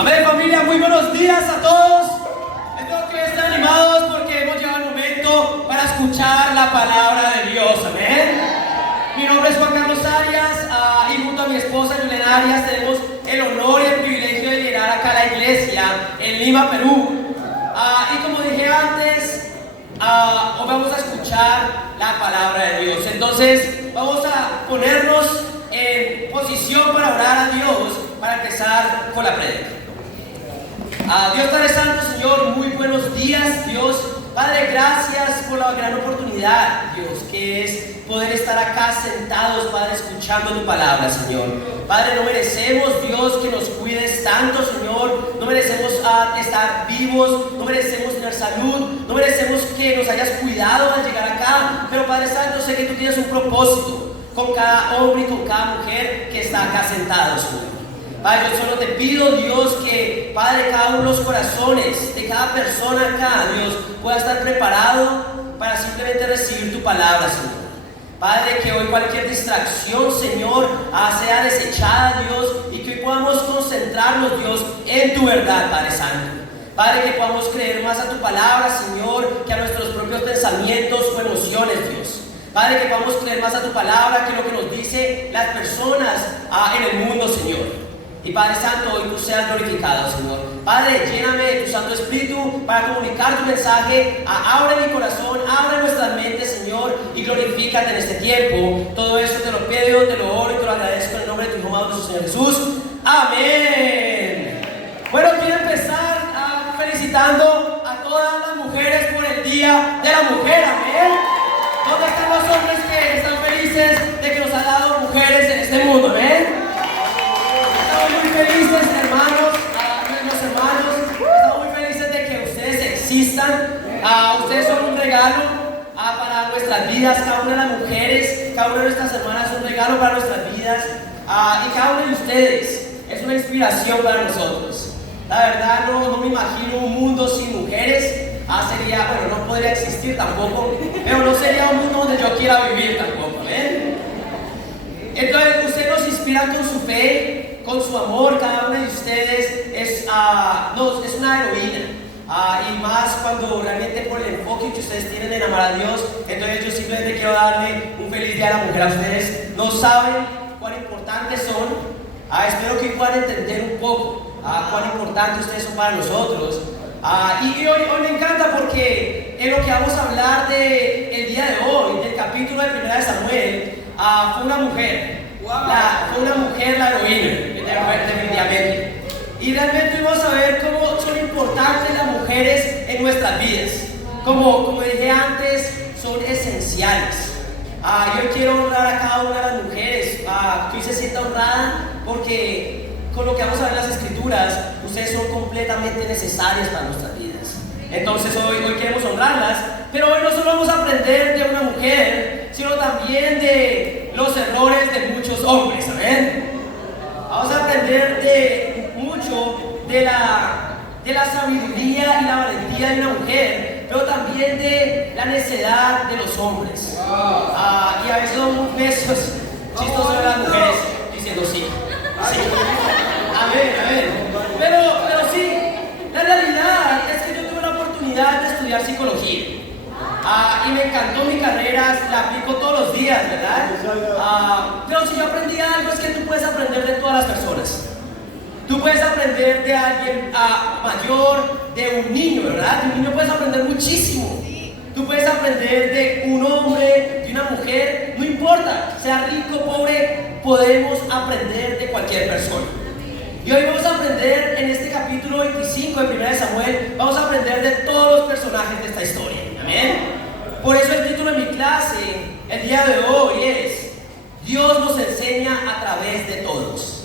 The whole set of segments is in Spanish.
Amén, familia, muy buenos días a todos. Espero que estén animados porque hemos llegado el momento para escuchar la palabra de Dios. Amén. Mi nombre es Juan Carlos Arias y junto a mi esposa Juliana Arias tenemos el honor y el privilegio de liderar acá la iglesia en Lima, Perú. Y como dije antes, hoy vamos a escuchar la palabra de Dios. Entonces vamos a ponernos en posición para orar a Dios para empezar con la prédica. Dios Padre Santo, Señor, muy buenos días, Dios. Padre, gracias por la gran oportunidad, Dios, que es poder estar acá sentados, Padre, escuchando tu palabra, Señor. Padre, no merecemos, Dios, que nos cuides tanto, Señor. No merecemos estar vivos, no merecemos tener salud, no merecemos que nos hayas cuidado al llegar acá. Pero, Padre Santo, sé que tú tienes un propósito con cada hombre y con cada mujer que está acá sentado, Señor. Padre, yo solo te pido, Dios, que, Padre, cada uno de los corazones de cada persona acá, Dios, pueda estar preparado para simplemente recibir tu palabra, Señor. Padre, que hoy cualquier distracción, Señor, sea desechada, Dios, y que hoy podamos concentrarnos, Dios, en tu verdad, Padre Santo. Padre, que podamos creer más a tu palabra, Señor, que a nuestros propios pensamientos o emociones, Dios. Padre, que podamos creer más a tu palabra que lo que nos dicen las personas en el mundo, Señor. Y Padre Santo, hoy tú seas glorificado, Señor. Padre, lléname de tu Santo Espíritu para comunicar tu mensaje. Abre mi corazón, abre nuestras mentes, Señor, y glorifícate en este tiempo. Todo eso te lo pido, te lo oro y te lo agradezco en el nombre de tu Hijo amado, nuestro Señor Jesús. Amén. Bueno, quiero empezar felicitando a todas las mujeres por el Día de la Mujer. Amén. ¿Dónde están los hombres que están felices de que nos ha dado mujeres en este mundo? Amén. Estamos muy felices, hermanos, nuestros hermanos. Estamos muy felices de que ustedes existan. Ustedes son un regalo para nuestras vidas. Cada una de las mujeres, cada una de nuestras hermanas es un regalo para nuestras vidas. Y cada uno de ustedes es una inspiración para nosotros. La verdad, no me imagino un mundo sin mujeres. No podría existir tampoco, pero no sería un mundo donde yo quiera vivir tampoco. Entonces, ustedes nos inspiran con su fe, con su amor. Cada una de ustedes es una heroína. Y más cuando realmente por el enfoque que ustedes tienen en amar a Dios. Entonces yo simplemente quiero darle un feliz día a la mujer a ustedes. No saben cuán importantes son. Espero que puedan entender un poco cuán importantes ustedes son para nosotros. Y hoy me encanta porque en lo que vamos a hablar el día de hoy, del capítulo de 1 de Samuel, fue una mujer. Fue una mujer la heroína, definitivamente. Y realmente vamos a ver cómo son importantes las mujeres en nuestras vidas. Como dije antes, son esenciales. Yo quiero honrar a cada una de las mujeres, que hoy se sienta honrada, porque con lo que vamos a ver en las escrituras, ustedes son completamente necesarias para nuestras vidas. Entonces hoy queremos honrarlas, pero hoy no solo vamos a aprender de una mujer, sino también de los errores de muchos hombres. ¿Amén? Vamos a aprender mucho de la sabiduría y la valentía de una mujer, pero también de la necedad de los hombres. Y a veces son besos chistosos de las mujeres diciendo sí. Amén. Pero sí, la realidad es que yo tuve la oportunidad de estudiar psicología. Y me encantó mi carrera, la aplico todos los días, ¿verdad? Pero si yo aprendí algo, es que tú puedes aprender de todas las personas. Tú puedes aprender de alguien mayor, de un niño, ¿verdad? De un niño puedes aprender muchísimo. Tú puedes aprender de un hombre, de una mujer, no importa, sea rico, pobre, podemos aprender de cualquier persona. Y hoy vamos a aprender en este capítulo 25 de 1 de Samuel, vamos a aprender de todos los personajes de esta historia. Amén. Por eso el título de mi clase el día de hoy es Dios nos enseña a través de todos.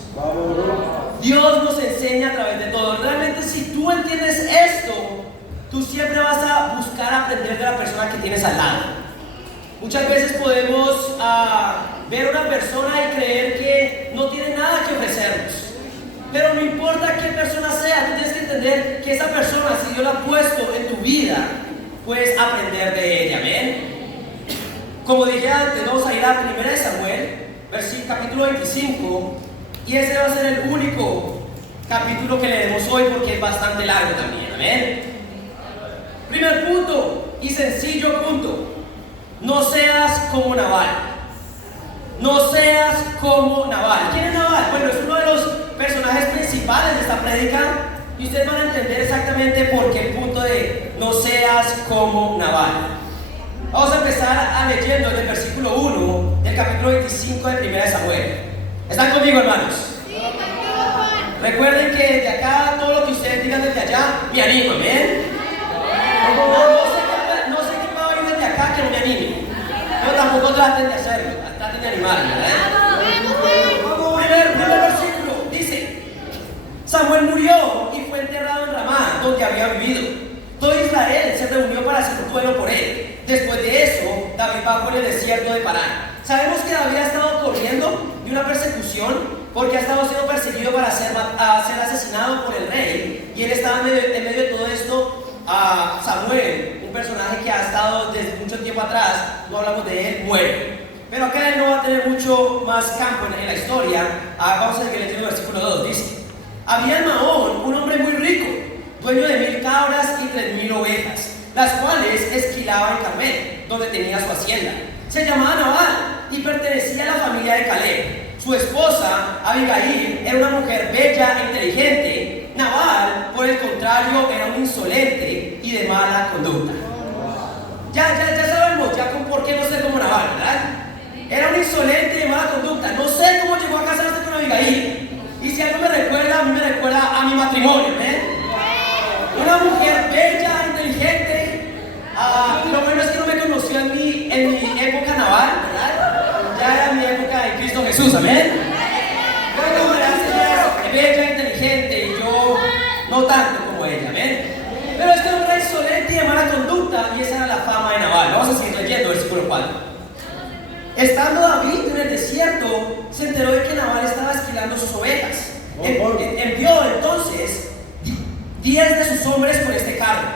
Dios nos enseña a través de todos. Realmente si tú entiendes esto, tú siempre vas a buscar aprender de la persona que tienes al lado. Muchas veces podemos ver a una persona y creer que no tiene nada que ofrecernos. Pero no importa qué persona sea, tú tienes que entender que esa persona, si Dios la ha puesto en tu vida, puedes aprender de ella. Amén. Como dije antes, vamos a ir a 1 de Samuel, capítulo 25, y ese va a ser el único capítulo que leemos hoy porque es bastante largo también, amén. Primer punto y sencillo punto: no seas como Nabal. No seas como Nabal. ¿Quién es Nabal? Bueno, es uno de los personajes principales de esta prédica y ustedes van a entender exactamente por qué el punto de no seas como Nabal. Vamos a empezar leyendo desde el versículo 1 del capítulo 25 de 1 Samuel. ¿Están conmigo, hermanos? Sí, conmigo, Juan. Recuerden que desde acá todo lo que ustedes digan desde allá me anima, ¿bien? No sé qué va a venir desde acá que no me anime. Pero tampoco traten de hacerlo, traten de animarme, ¿verdad? Primer versículo dice: Samuel murió y fue enterrado en Ramá, donde había vivido. Todo Israel se reunió para hacer un duelo por él. Después de eso, David bajó en el desierto de Parán. Sabemos que David ha estado corriendo de una persecución porque ha estado siendo perseguido para ser asesinado por el rey. Y él estaba en medio de todo esto. Samuel, un personaje que ha estado desde mucho tiempo atrás, no hablamos de él, muere. Pero acá él no va a tener mucho más campo en la historia. Vamos a seguir leyendo el versículo 2. Dice: había en Maón un hombre muy rico, dueño de 1000 cabras y 3000 ovejas, las cuales esquilaba en Carmel, donde tenía su hacienda. Se llamaba Nabal y pertenecía a la familia de Caleb. Su esposa, Abigail, era una mujer bella e inteligente. Nabal, por el contrario, era un insolente y de mala conducta. Ya sabemos ya por qué no ser como Nabal, ¿verdad? Era un insolente y de mala conducta. No sé cómo llegó a casarse con Abigail. Y si algo me recuerda, a mí me recuerda a mi matrimonio, ¿eh? Una mujer bella, inteligente. Lo bueno es que no me conoció en mi época Nabal, ¿verdad? Ya era mi época de Cristo Jesús, amén. Pero ella es bella, inteligente y yo no tanto como ella, amén. Pero este hombre era insolente y de mala conducta y esa era la fama de Nabal. Vamos a seguir leyendo el versículo 4. Estando David en el desierto, se enteró de que Nabal estaba esquilando sus ovejas. Envió entonces 10 de sus hombres con este cargo: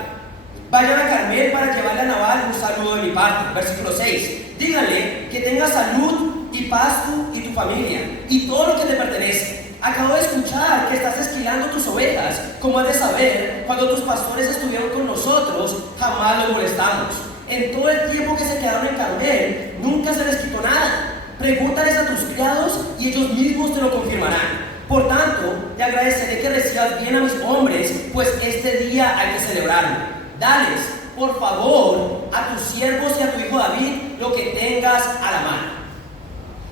vayan a Carmel para llevarle a Nabal un saludo de mi parte. Versículo 6. Díganle que tenga salud y paz tú y tu familia y todo lo que te pertenece. Acabo de escuchar que estás esquilando tus ovejas. Como has de saber, cuando tus pastores estuvieron con nosotros, jamás los molestamos. En todo el tiempo que se quedaron en Carmel, nunca se les quitó nada. Pregúntales a tus criados y ellos mismos te lo confirmarán. Por tanto, te agradeceré que recibas bien a mis hombres, pues este día hay que celebrarlo. Dales, por favor, a tus siervos y a tu hijo David lo que tengas a la mano.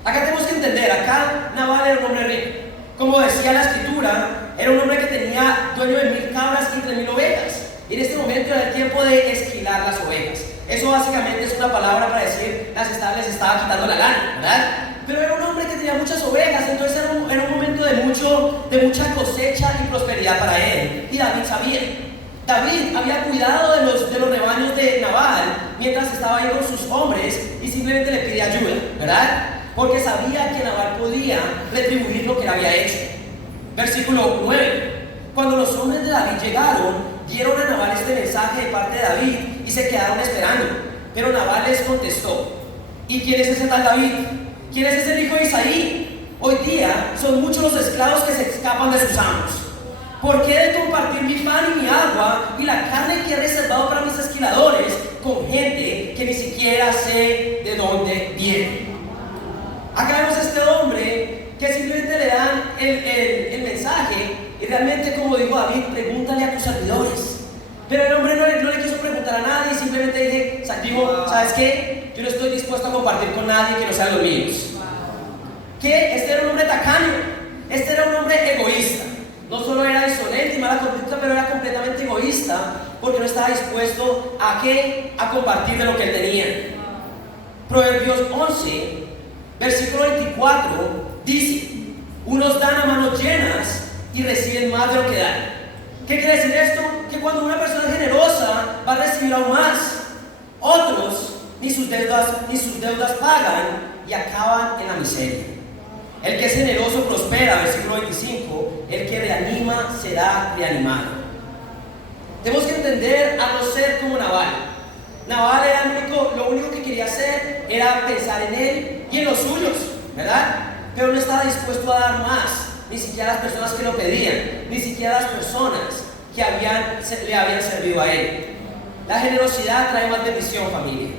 Acá tenemos que entender, acá Nabal era un hombre rico. Como decía la escritura, era un hombre que tenía dueño de 1000 cabras y 3000 ovejas. Y en este momento era el tiempo de esquilar las ovejas. Eso básicamente es una palabra para decir les estaba quitando la lana, ¿verdad? Pero era un hombre que tenía muchas ovejas, entonces era un momento de mucha cosecha y prosperidad para él. Y David sabía. David había cuidado de los rebaños de Nabal mientras estaba ahí con sus hombres y simplemente le pide ayuda, ¿verdad? Porque sabía que Nabal podía retribuir lo que él había hecho. Versículo 9. Cuando los hombres de David llegaron, dieron a Nabal este mensaje de parte de David y se quedaron esperando. Pero Nabal les contestó: ¿y quién es ese tal David? ¿Quién es ese hijo de Isaí? Hoy día son muchos los esclavos que se escapan de sus amos. ¿Por qué de compartir mi pan y mi agua y la carne que he reservado para mis esquiladores con gente que ni siquiera sé de dónde viene? Acá vemos a este hombre que simplemente le dan el mensaje y realmente, como dijo David, pregúntale a tus servidores. Pero el hombre no le quiso preguntar a nadie, simplemente dijo, ¿sabes qué? Yo no estoy dispuesto a compartir con nadie que no sean los míos. Que este era un hombre tacaño, este era un hombre egoísta. No solo era insolente y mala conducta, pero era completamente egoísta porque no estaba dispuesto a compartir de lo que él tenía. Proverbios 11, versículo 24 dice: unos dan a manos llenas y reciben más de lo que dan. ¿Qué quiere decir esto? Que cuando una persona es generosa va a recibir aún más. Otros ni sus deudas pagan y acaban en la miseria. El que es generoso prospera, versículo 25. El que reanima será reanimado. Tenemos que entender a no ser como Nabal. Nabal era lo único que quería hacer era pensar en él y en los suyos, ¿verdad? Pero no estaba dispuesto a dar más ni siquiera las personas que lo pedían, ni siquiera las personas que le habían servido a él. La generosidad trae más bendición, familia.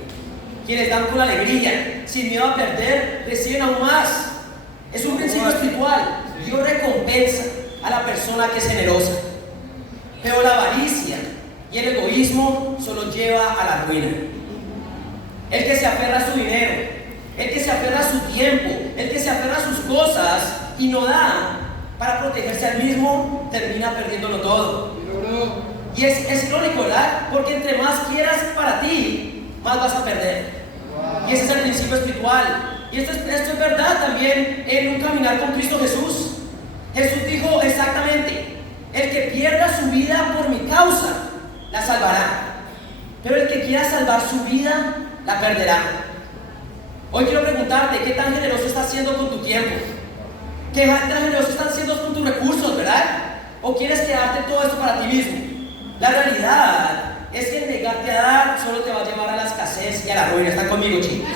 Quienes dan con alegría, sin miedo a perder, reciben aún más. Es un principio espiritual. Dios recompensa a la persona que es generosa. Pero la avaricia y el egoísmo solo lleva a la ruina. El que se aferra a su dinero, el que se aferra a su tiempo, el que se aferra a sus cosas y no da para protegerse al mismo, termina perdiéndolo todo. Y es irónico, ¿verdad? Porque entre más quieras para ti, más vas a perder. Y ese es el principio espiritual. Y esto es verdad también en un caminar con Cristo Jesús. Jesús dijo exactamente: el que pierda su vida por mi causa, la salvará. Pero el que quiera salvar su vida, la perderá. Hoy quiero preguntarte, ¿qué tan generoso estás siendo con tu tiempo? ¿Qué tan generoso estás siendo con tus recursos, verdad? ¿O quieres quedarte todo esto para ti mismo? La realidad es que el negarte a dar solo te va a llevar a la escasez y a la ruina. ¿Están conmigo, chicos?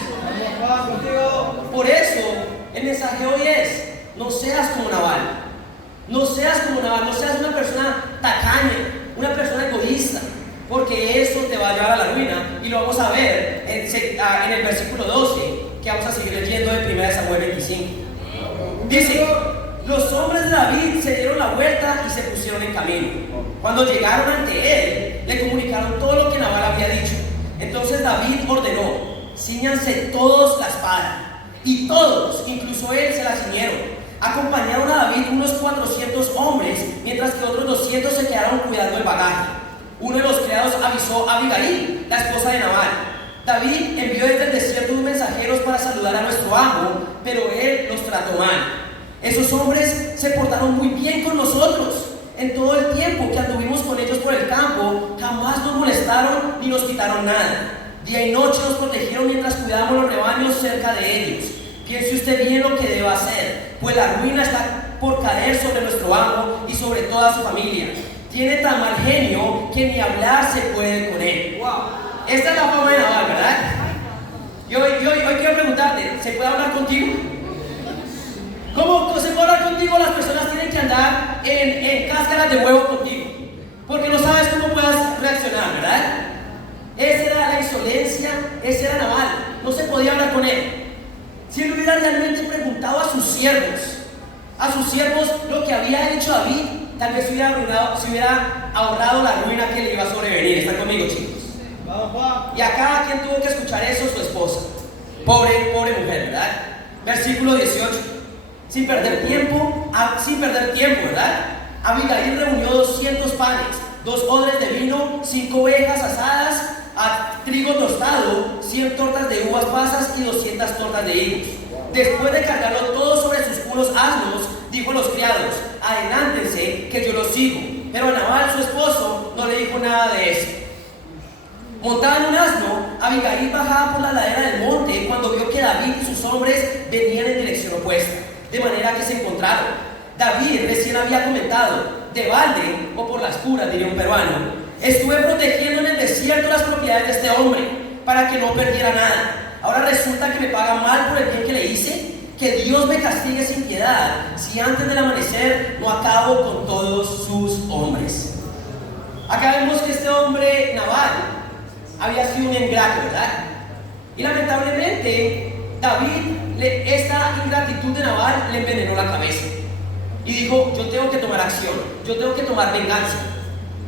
Por eso, el mensaje hoy es: no seas como Nabal. No seas como Nabal, no seas una persona tacaña, una persona egoísta, porque eso te va a llevar a la ruina. Y lo vamos a ver en el versículo 12, que vamos a seguir leyendo de 1 Samuel 25. Dice: los hombres de David se dieron la vuelta y se pusieron en camino. Cuando llegaron ante él, le comunicaron todo lo que Nabal había dicho. Entonces David ordenó: cíñanse todos la espada. Y todos, incluso él, se la ciñeron. Acompañaron a David unos 400 hombres, mientras que otros 200 se quedaron cuidando el bagaje. Uno de los criados avisó a Abigail, la esposa de Nabal: David envió desde el desierto unos mensajeros para saludar a nuestro amo, pero él los trató mal. Esos hombres se portaron muy bien con nosotros. En todo el tiempo que anduvimos con ellos por el campo, jamás nos molestaron ni nos quitaron nada. Día y noche nos protegieron mientras cuidábamos los rebaños cerca de ellos. Piense usted bien lo que debe hacer, pues la ruina está por caer sobre nuestro amo y sobre toda su familia. Tiene tan mal genio que ni hablar se puede con él. Esta es la fama de Nabal, ¿verdad? Y hoy quiero preguntarte, ¿se puede hablar contigo? ¿Cómo se puede hablar contigo? Las personas tienen que andar en cáscaras de huevo contigo, porque no sabes cómo puedas reaccionar, ¿verdad? Esa era la insolencia, ese era Nabal. No se podía hablar con él. Si él hubiera realmente preguntado a sus siervos lo que había hecho David, tal vez se hubiera ahorrado la ruina que le iba a sobrevenir. ¿Están conmigo, chicos? Y acá, ¿quién tuvo que escuchar eso? Su esposa. Pobre mujer, ¿verdad? Versículo 18. Sin perder tiempo, ¿verdad? Abigail reunió 200 panes, 2 odres de vino, 5 ovejas asadas, a trigo tostado, 100 tortas de uvas pasas y 200 tortas de higos. Después de cargarlo todo sobre sus puros asnos, dijo a los criados: adelántense, que yo los sigo. Pero a Nabal, su esposo, no le dijo nada de eso. Montada en un asno, Abigail bajaba por la ladera del monte cuando vio que David y sus hombres venían en dirección opuesta, de manera que se encontraron. David recién había comentado: de balde o por las puras, diría un peruano, estuve protegiendo en el desierto las propiedades de este hombre para que no perdiera nada. Ahora resulta que me paga mal por el bien que le hice. Que Dios me castigue sin piedad si antes del amanecer no acabo con todos sus hombres. Acá vemos que este hombre, Nabal, había sido un ingrato, ¿verdad? Y lamentablemente David, esta ingratitud de Nabal le envenenó la cabeza y dijo: yo tengo que tomar acción, yo tengo que tomar venganza.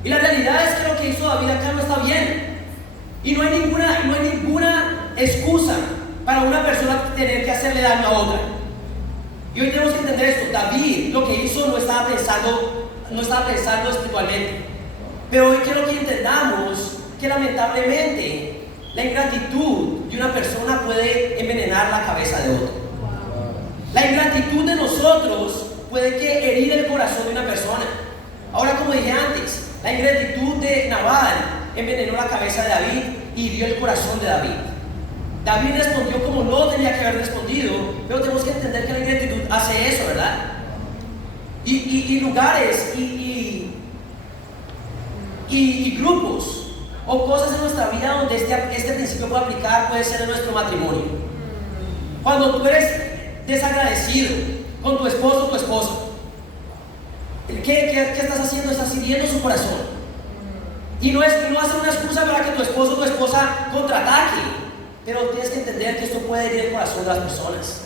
Y la realidad es que lo que hizo David acá no está bien. Y no hay ninguna excusa para una persona tener que hacerle daño a otra. Y hoy tenemos que entender esto: David lo que hizo no estaba pensando espiritualmente. Pero hoy quiero que entendamos que lamentablemente la ingratitud de una persona puede envenenar la cabeza de otro. La ingratitud de nosotros puede que herir el corazón de una persona. Ahora, como dije antes, la ingratitud de Nabal envenenó la cabeza de David y hirió el corazón de David. David respondió como no tenía que haber respondido, pero tenemos que entender que la ingratitud hace eso, ¿verdad? Y lugares y grupos o cosas en nuestra vida donde este principio puede aplicar, puede ser en nuestro matrimonio. Cuando tú eres desagradecido con tu esposo o tu esposa, ¿Qué estás haciendo? Estás hiriendo su corazón. Y no hacer una excusa para que tu esposo o tu esposa contraataque, pero tienes que entender que esto puede herir el corazón de las personas.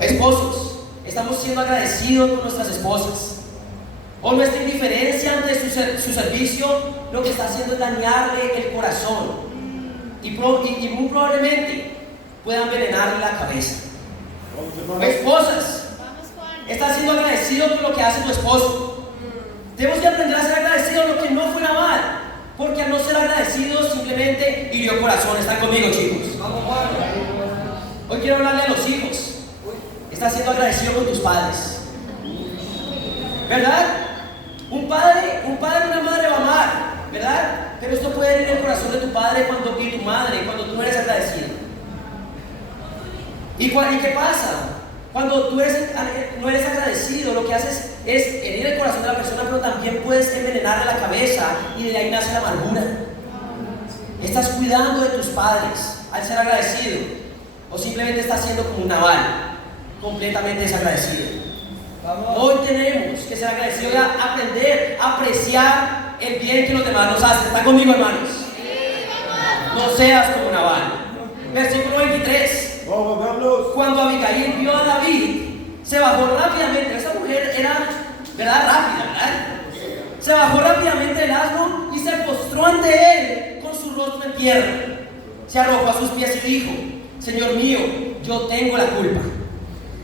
Esposos, estamos siendo agradecidos con nuestras esposas, o nuestra indiferencia ante su servicio lo que está haciendo es dañarle el corazón y muy probablemente pueda envenenarle la cabeza. Esposas, Vamos, Juan. estás siendo agradecido con lo que hace tu esposo. Tenemos que aprender a ser agradecidos lo que no fue mal, porque al no ser agradecidos simplemente hirió corazón. ¿Están conmigo, chicos? Hoy quiero hablarle a los hijos. Estás siendo agradecido con tus padres, ¿verdad? Un padre y una madre va a amar, ¿verdad? Pero esto puede herir el corazón de tu padre y tu madre cuando tú no eres agradecido. ¿Y qué pasa? Cuando tú no eres agradecido, lo que haces es herir el corazón de la persona, pero también puedes envenenarle la cabeza y de ahí nace la amargura. Estás cuidando de tus padres al ser agradecido, o simplemente estás siendo como un naval, completamente desagradecido. Hoy tenemos que ser agradecidos y aprender a apreciar el bien que los demás nos hacen. ¿Están conmigo, hermanos? No seas como Nabal. Versículo 23. Cuando Abigail vio a David, se bajó rápidamente. Esa mujer era, ¿verdad? Rápida, ¿verdad? Se bajó rápidamente del asno y se postró ante él con su rostro en tierra. Se arrojó a sus pies y dijo: Señor mío, yo tengo la culpa.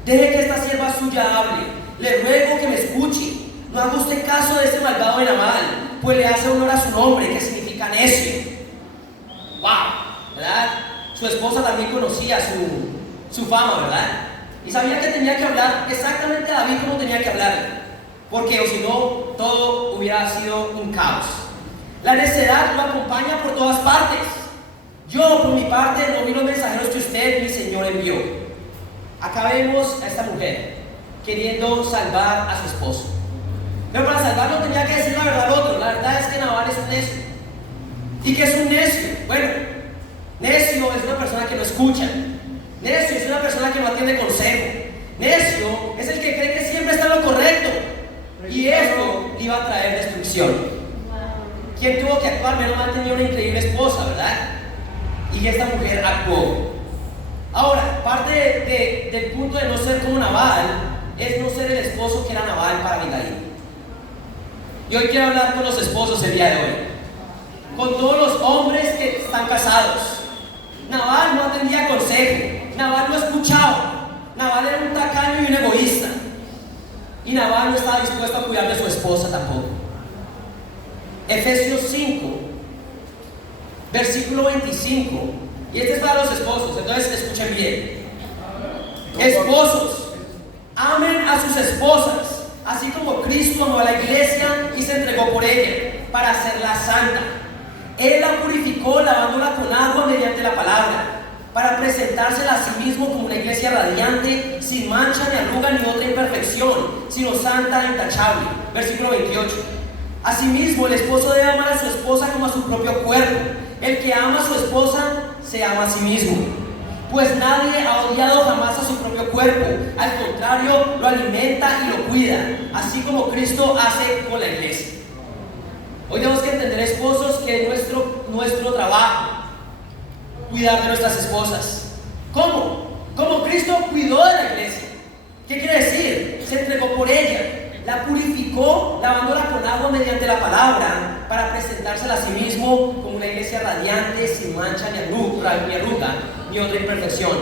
Deje que esta sierva suya hable. Le ruego que me escuche. No haga usted caso de ese malvado de Nabal, pues le hace honor a su nombre, que significa necio. ¡Wow! ¿Verdad? Su esposa también conocía su fama, ¿verdad? Y sabía que tenía que hablar exactamente a David como tenía que hablarle, porque o si no, todo hubiera sido un caos. La necedad lo acompaña por todas partes. Yo, por mi parte, no vi los mensajeros que usted, mi Señor, envió. Acá vemos a esta mujer queriendo salvar a su esposo. Pero para salvarlo tenía que decir la verdad al otro. La verdad es que Nabal es un necio. ¿Y qué es un necio? Bueno, necio es una persona que no escucha. Necio es una persona que no atiende consejo. Necio es el que cree que siempre está en lo correcto. Y esto iba a traer destrucción. ¿Quién tuvo que actuar? Menos mal tenía una increíble esposa, ¿verdad? Y esta mujer actuó. Ahora, parte del punto de no ser como Nabal es no ser el esposo que era Nabal para Abigail. Y hoy quiero hablar con los esposos el día de hoy, con todos los hombres que están casados. Nabal no atendía consejo, Nabal no escuchaba, Nabal era un tacaño y un egoísta, y Nabal no estaba dispuesto a cuidar de su esposa tampoco. Efesios 5, versículo 25, y este es para los esposos, entonces escuchen bien. Esposos, amen a sus esposas, así como Cristo amó a la iglesia y se entregó por ella, para hacerla santa. Él la purificó lavándola con agua mediante la palabra, para presentársela a sí mismo como una iglesia radiante, sin mancha ni arruga ni otra imperfección, sino santa e intachable. Versículo 28. Asimismo, el esposo debe amar a su esposa como a su propio cuerpo. El que ama a su esposa se ama a sí mismo. Pues nadie ha odiado jamás a su propio cuerpo, al contrario, lo alimenta y lo cuida, así como Cristo hace con la iglesia. Hoy tenemos que entender, esposos, que es nuestro trabajo cuidar de nuestras esposas. ¿Cómo? Como Cristo cuidó de la iglesia. ¿Qué quiere decir? Se entregó por ella, la purificó lavándola con agua mediante la palabra, para presentársela a sí mismo como una iglesia radiante, sin mancha ni arruga ni otra imperfección.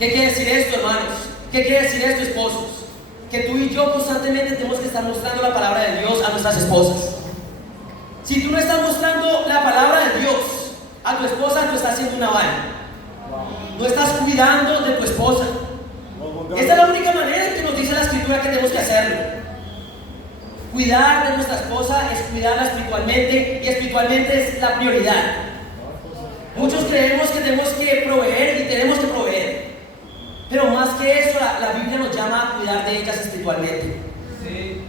¿Qué quiere decir esto, hermanos? ¿Qué quiere decir esto, esposos? Que tú y yo constantemente tenemos que estar mostrando la palabra de Dios a nuestras esposas. Si tú no estás mostrando la palabra de Dios a tu esposa, tú estás haciendo una vaina. No estás cuidando de tu esposa. Esta es la única manera en que nos dice la Escritura que tenemos que hacerlo. Cuidar de nuestra esposa es cuidarla espiritualmente, y espiritualmente es la prioridad. Muchos creemos que tenemos que proveer, y tenemos que proveer, pero más que eso, la Biblia nos llama a cuidar de ellas espiritualmente. Sí.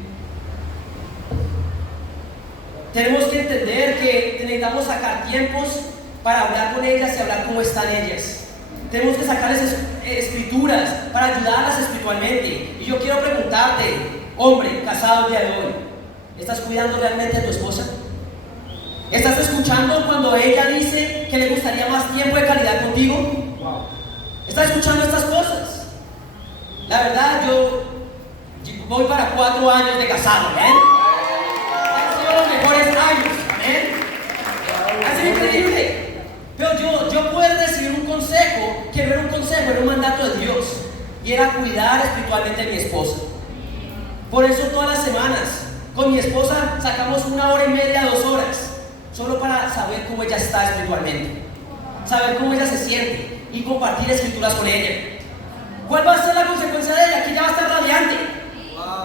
Tenemos que entender que necesitamos sacar tiempos para hablar con ellas y hablar cómo están ellas. Tenemos que sacarles escrituras para ayudarlas espiritualmente. Y yo quiero preguntarte, Hombre casado el día de hoy, ¿estás cuidando realmente a tu esposa? ¿Estás escuchando cuando ella dice que le gustaría más tiempo de calidad contigo? ¿Estás escuchando estas cosas? La verdad, yo voy para 4 años de casado, ¿ven? Han sido los mejores años, ¿ven? Ha sido increíble. Pero yo pude recibir un consejo, que no era un consejo, era un mandato de Dios. Y era cuidar espiritualmente a mi esposa. Por eso todas las semanas, con mi esposa sacamos 1 hora y media, 2 horas, solo para saber cómo ella está espiritualmente, saber cómo ella se siente y compartir escrituras con ella. ¿Cuál va a ser la consecuencia de ella? Que ella va a estar radiante,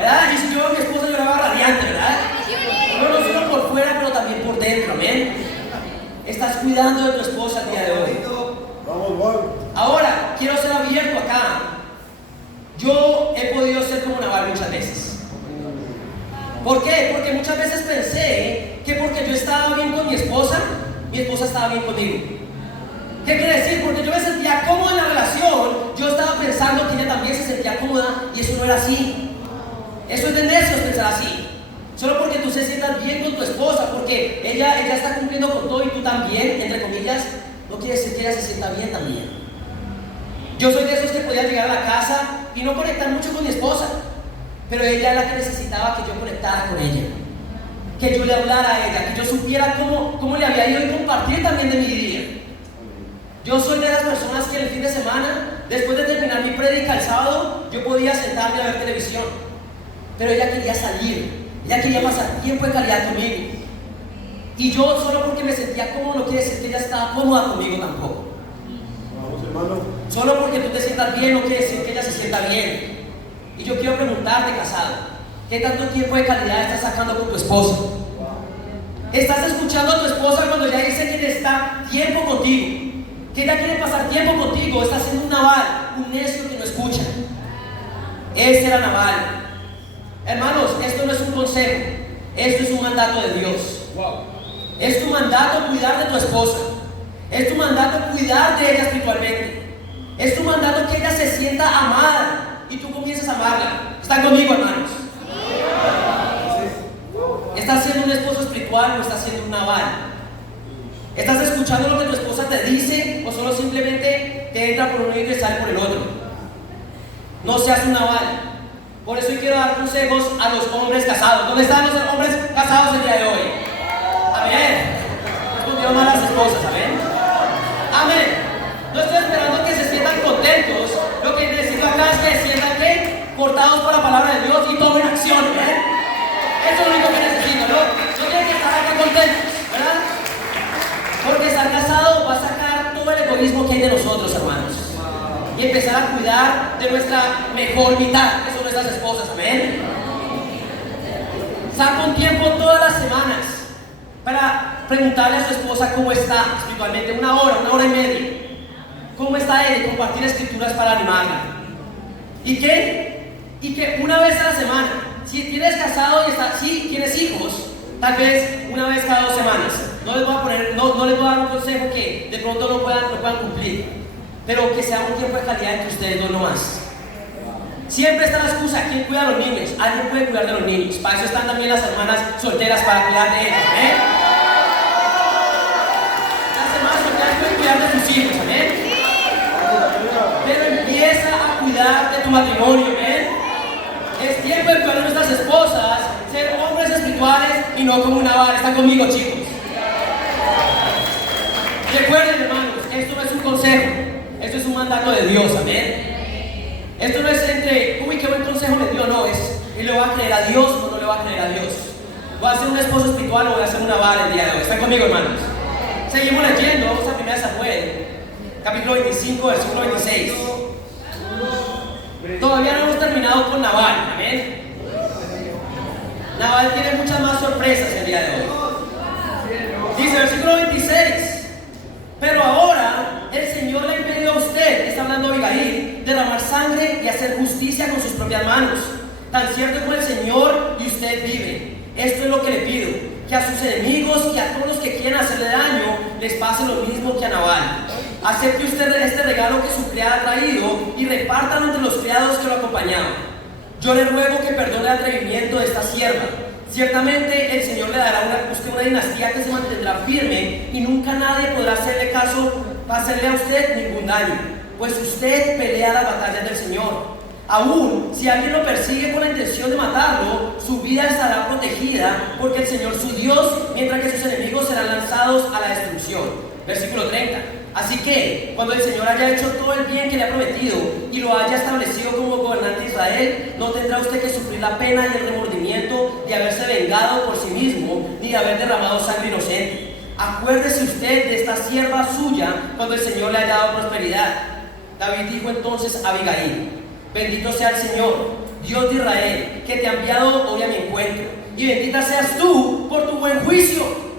¿verdad? Y si yo, mi esposa lloraba radiante, ¿verdad? No solo por fuera, pero también por dentro, ¿amén? Estás cuidando de tu esposa el día de hoy. Ahora, quiero ser abierto acá. Yo he podido ser como Nabal muchas veces. ¿Por qué? Porque muchas veces pensé que porque yo estaba bien con mi esposa estaba bien conmigo. ¿Qué quiere decir? Porque yo me sentía cómodo en la relación, yo estaba pensando que ella también se sentía cómoda y eso no era así. Eso es de necios pensar así. Solo porque tú se sientas bien con tu esposa, porque ella está cumpliendo con todo y tú también, entre comillas, no quiere decir que ella se sienta bien también. Yo soy de esos que podía llegar a la casa y no conectar mucho con mi esposa, pero ella es la que necesitaba que yo conectara con ella, que yo le hablara a ella, que yo supiera cómo le había ido y compartir también de mi día. Yo soy de las personas que el fin de semana, después de terminar mi prédica el sábado, yo podía sentarme a ver televisión, pero ella quería salir, ella quería pasar tiempo de calidad conmigo. Y yo solo porque me sentía cómodo no quiere decir que ella estaba cómoda conmigo tampoco. Vamos, hermano. Solo porque tú te sientas bien no quiere decir que ella se sienta bien. Y yo quiero preguntarte, casado, ¿qué tanto tiempo de calidad estás sacando con tu esposa? ¿Estás escuchando a tu esposa cuando ella dice que necesita tiempo contigo? Que ella quiere pasar tiempo contigo. Está siendo un Nabal, un necio que no escucha. Ese era Nabal. Hermanos, esto no es un consejo, esto es un mandato de Dios. Es tu mandato cuidar de tu esposa. Es tu mandato cuidar de ella espiritualmente. Es tu mandato que ella se sienta amada y tú comiences a amarla. ¿Están conmigo, hermanos? ¿Estás siendo un esposo espiritual o estás siendo un Nabal? ¿Estás escuchando lo que tu esposa te dice o solo simplemente te entra por un oído y te sale por el otro? No seas un Nabal. Por eso hoy quiero dar consejos a los hombres casados. ¿Dónde están los hombres casados el día de hoy? Amén. Respondieron a las esposas, amén. Amén. No estoy esperando que se sientan contentos. Lo que necesito acá es que se sientan ¿qué? Cortados por la palabra de Dios y tomen acción, ¿amén? Eso es lo único que necesito, ¿no? No tienen que estar acá contentos, ¿verdad? Porque estar casado va a sacar todo el egoísmo que hay de nosotros, hermanos. Y empezar a cuidar de nuestra mejor mitad, que son nuestras esposas, amén. Saca un tiempo todas las semanas para preguntarle a su esposa cómo está espiritualmente, 1 hora, 1 hora y media. ¿Cómo está él? Compartir escrituras para animarla. ¿Y qué? Y que una vez a la semana, si tienes casado y si tienes hijos, tal vez una vez cada 2 semanas. No les voy a dar un consejo que de pronto no puedan cumplir, pero que sea un tiempo de calidad entre ustedes dos nomás. Siempre está la excusa, ¿quién cuida a los niños? Alguien puede cuidar de los niños. Para eso están también las hermanas solteras, para cuidar de ellos, ¿eh? Las hermanas solteras pueden cuidar de sus hijos, ¿amén? Pero empieza a cuidar de tu matrimonio, ¿ven? Es tiempo de cuidar de nuestras esposas, ser hombres espirituales y no como una vara. ¿Están conmigo, chicos? Recuerden, hermanos, esto no es un consejo, esto es un mandato de Dios, amén. Esto no es entre, uy, qué buen consejo me dio, no, es, ¿y le va a creer a Dios o no le va a creer a Dios? ¿Voy a ser un esposo espiritual o voy a ser una vara el día de hoy? ¿Están conmigo, hermanos? Seguimos leyendo, vamos a 1 Samuel, capítulo 25, versículo 26. Todavía no hemos terminado con Nabal, amén. Nabal tiene muchas más sorpresas el día de hoy. Dice, versículo 26. Pero ahora el Señor le impidió a usted, está hablando Abigail, derramar sangre y hacer justicia con sus propias manos. Tan cierto como el Señor y usted vive. Esto es lo que le pido, que a sus enemigos y a todos los que quieran hacerle daño les pase lo mismo que a Nabal. Acepte usted este regalo que su criada ha traído y repártalo entre los criados que lo acompañaban. Yo le ruego que perdone el atrevimiento de esta sierva. Ciertamente el Señor le dará a usted una dinastía que se mantendrá firme y nunca nadie podrá hacerle a usted ningún daño, pues usted pelea las batallas del Señor. Aún si alguien lo persigue con la intención de matarlo, su vida estará protegida, porque el Señor su Dios, mientras que sus enemigos serán lanzados a la destrucción. Versículo 30. Así que, cuando el Señor haya hecho todo el bien que le ha prometido y lo haya establecido como gobernante de Israel, no tendrá usted que sufrir la pena y el remordimiento de haberse vengado por sí mismo, ni de haber derramado sangre inocente. Acuérdese usted de esta sierva suya cuando el Señor le haya dado prosperidad. David dijo entonces a Abigail: bendito sea el Señor, Dios de Israel, que te ha enviado hoy a mi encuentro, y bendita seas tú por tu buen juicio,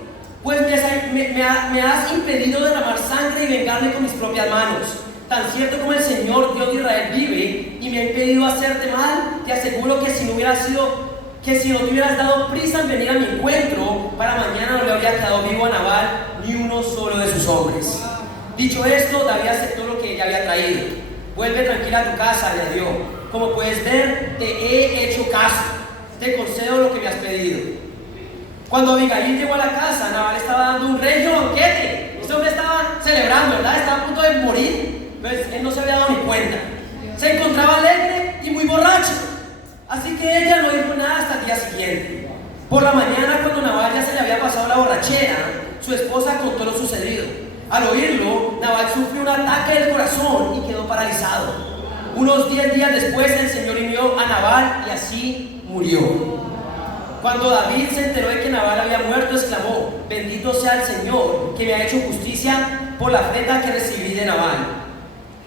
pues me has impedido derramar sangre y vengarme con mis propias manos. Tan cierto como el Señor, Dios de Israel, vive y me ha impedido hacerte mal, te aseguro que si no te hubieras dado prisa en venir a mi encuentro, para mañana no le habría quedado vivo a Nabal ni uno solo de sus hombres. Dicho esto, David aceptó lo que ella había traído. Vuelve tranquila a tu casa, le dio. Como puedes ver, te he hecho caso. Te concedo lo que me has pedido. Cuando Abigail llegó a la casa, Nabal estaba dando un regio banquete. Este hombre estaba celebrando, ¿verdad? Estaba a punto de morir. Pues él no se había dado ni cuenta. Se encontraba alegre y muy borracho. Así que ella no dijo nada hasta el día siguiente. Por la mañana, cuando Nabal ya se le había pasado la borrachera, su esposa contó lo sucedido. Al oírlo, Nabal sufrió un ataque del corazón y quedó paralizado. Unos 10 días después, el Señor hirió a Nabal y así murió. Cuando David se enteró de que Nabal había muerto, exclamó: bendito sea el Señor, que me ha hecho justicia por la afrenta que recibí de Nabal.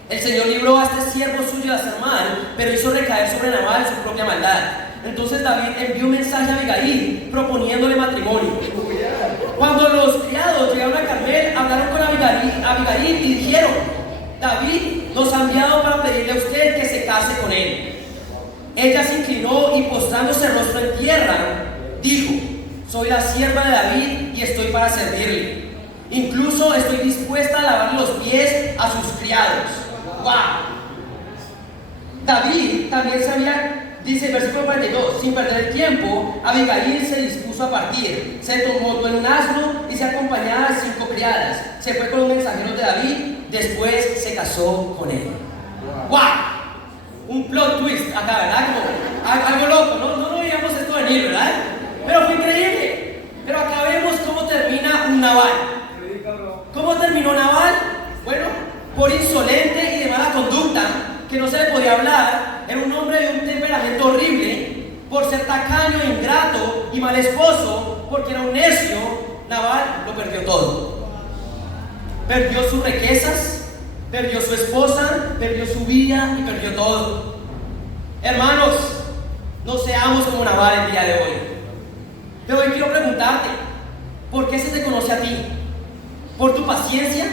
El Señor libró a este siervo suyo de hacer mal, pero hizo recaer sobre Nabal su propia maldad. Entonces David envió un mensaje a Abigail proponiéndole matrimonio. Cuando los criados llegaron a Carmel, hablaron con Abigail y dijeron: David nos ha enviado para pedirle a usted que se case con él. Ella se inclinó y postrándose rostro en tierra, dijo: soy la sierva de David y estoy para servirle. Incluso estoy dispuesta a lavar los pies a sus criados. ¡Wow! David también sabía. Dice el versículo 42, sin perder el tiempo, Abigail se dispuso a partir. Se tomó en un asno y se acompañaba de 5 criadas. Se fue con los mensajeros de David, después se casó con él. ¡Wow! Un plot twist acá, ¿verdad? Como algo loco, no veíamos esto venir, ¿verdad? Pero fue increíble. Pero acá vemos cómo termina un Nabal. ¿Cómo terminó Nabal? Bueno, por insolente y de mala conducta, que no se le podía hablar. Era un hombre de un temperamento horrible, por ser tacaño, ingrato y mal esposo, porque era un necio. Nabal lo perdió todo. Perdió sus riquezas, perdió su esposa, perdió su vida y perdió todo. Hermanos, no seamos como Nabal el día de hoy. Pero hoy quiero preguntarte, ¿por qué se te conoce a ti? ¿Por tu paciencia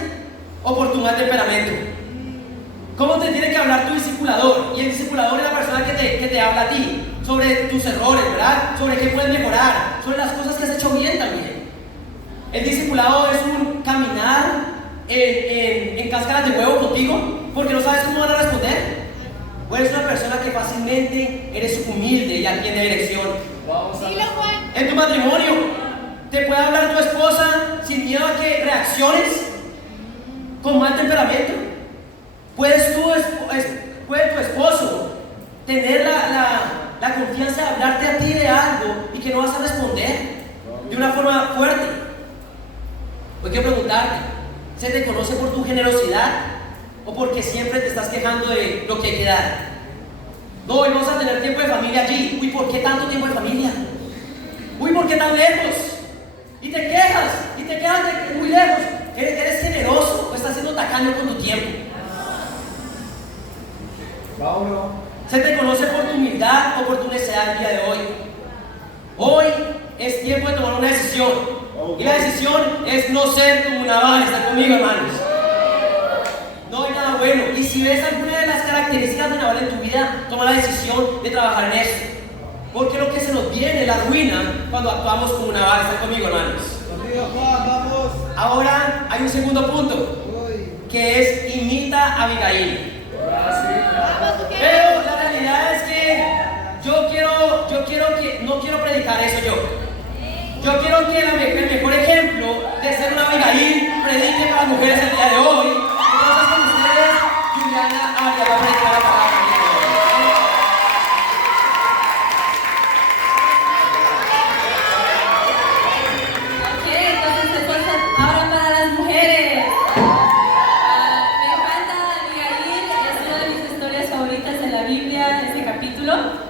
o por tu mal temperamento? ¿Cómo te tiene que hablar tu discipulador? Y el discipulador es la persona que te habla a ti sobre tus errores, ¿verdad? Sobre qué puedes mejorar, sobre las cosas que has hecho bien también. El discipulado es un caminar en cáscaras de huevo contigo porque no sabes cómo van a responder. O eres una persona que fácilmente eres humilde y atiende dirección. Dilo, Juan. En tu matrimonio, ¿te puede hablar tu esposa sin miedo a que reacciones con mal temperamento? ¿Puede tu esposo tener la confianza de hablarte a ti de algo y que no vas a responder de una forma fuerte? Hoy quiero preguntarte, ¿se te conoce por tu generosidad o porque siempre te estás quejando de lo que hay que dar? No, hoy vamos a tener tiempo de familia allí. Uy, ¿por qué tanto tiempo de familia? Uy, ¿por qué tan lejos? Y te quejas de muy lejos. ¿Eres generoso o estás siendo tacaño con tu tiempo? ¿Se te conoce por tu humildad o por tu necedad el día de hoy? Hoy es tiempo de tomar una decisión. Y la decisión es no ser como Nabal. ¿Está conmigo, hermanos? No hay nada bueno. Y si ves alguna de las características de Nabal en tu vida, toma la decisión de trabajar en eso. Porque lo que se nos viene, la ruina, cuando actuamos como Nabal. ¿Está conmigo, hermanos? Ahora hay un segundo punto, que es imita a Abigail. Pero la realidad es que no quiero predicar eso yo. Yo quiero que el mejor ejemplo de ser una Abigail predique para las mujeres el día de hoy. Entonces con ustedes, Juliana Arias va a predicar la palabra.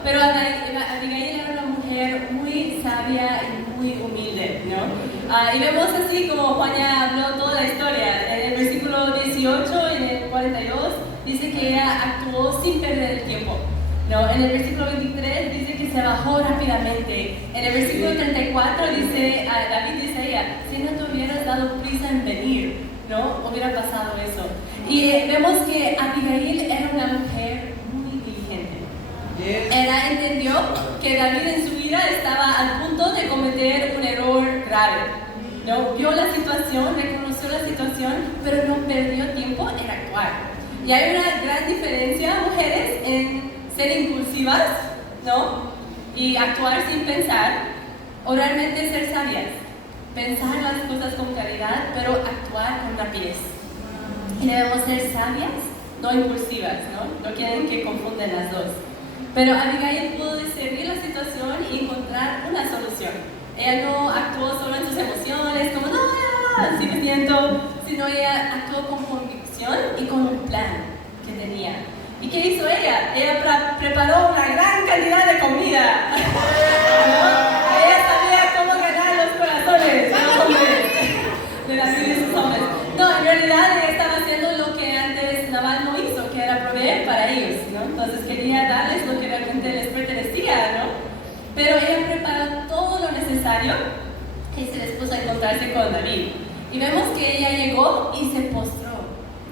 Pero Abigail era una mujer muy sabia y muy humilde, ¿no? Y vemos así como Juan ya habló toda la historia. En el versículo 18 y en el 42 dice que ella actuó sin perder el tiempo, ¿no? En el versículo 23 dice que se bajó rápidamente. En el versículo 34 dice, David dice a ella, si no te hubieras dado prisa en venir, ¿no? Hubiera pasado eso. Y vemos que Abigail era una mujer muy diligente. Ella entendió que David en su vida estaba al punto de cometer un error grave, ¿no? Vio la situación, reconoció la situación, pero no perdió tiempo en actuar. Y hay una gran diferencia, mujeres, en ser impulsivas, ¿no? Y actuar sin pensar, o realmente ser sabias. Pensar las cosas con claridad, pero actuar con rapidez. Y debemos ser sabias, no impulsivas, ¿no? No quieren que confunden las dos. Pero Abigail pudo discernir la situación y encontrar una solución. Ella no actuó solo en sus emociones, como así me siento, sino ella actuó con convicción y con un plan que tenía. ¿Y qué hizo ella? Ella preparó una gran cantidad de comida. ¿No? Ella sabía cómo ganar los corazones de los hombres, de David y sus hombres. No, en realidad ella estaba haciendo lo que antes Nabal no hizo, que era proveer para ellos, ¿no? Entonces quería darles lo que realmente les pertenecía, ¿no? Pero ella preparó todo lo necesario y se les puso a encontrarse con David. Y vemos que ella llegó y se postró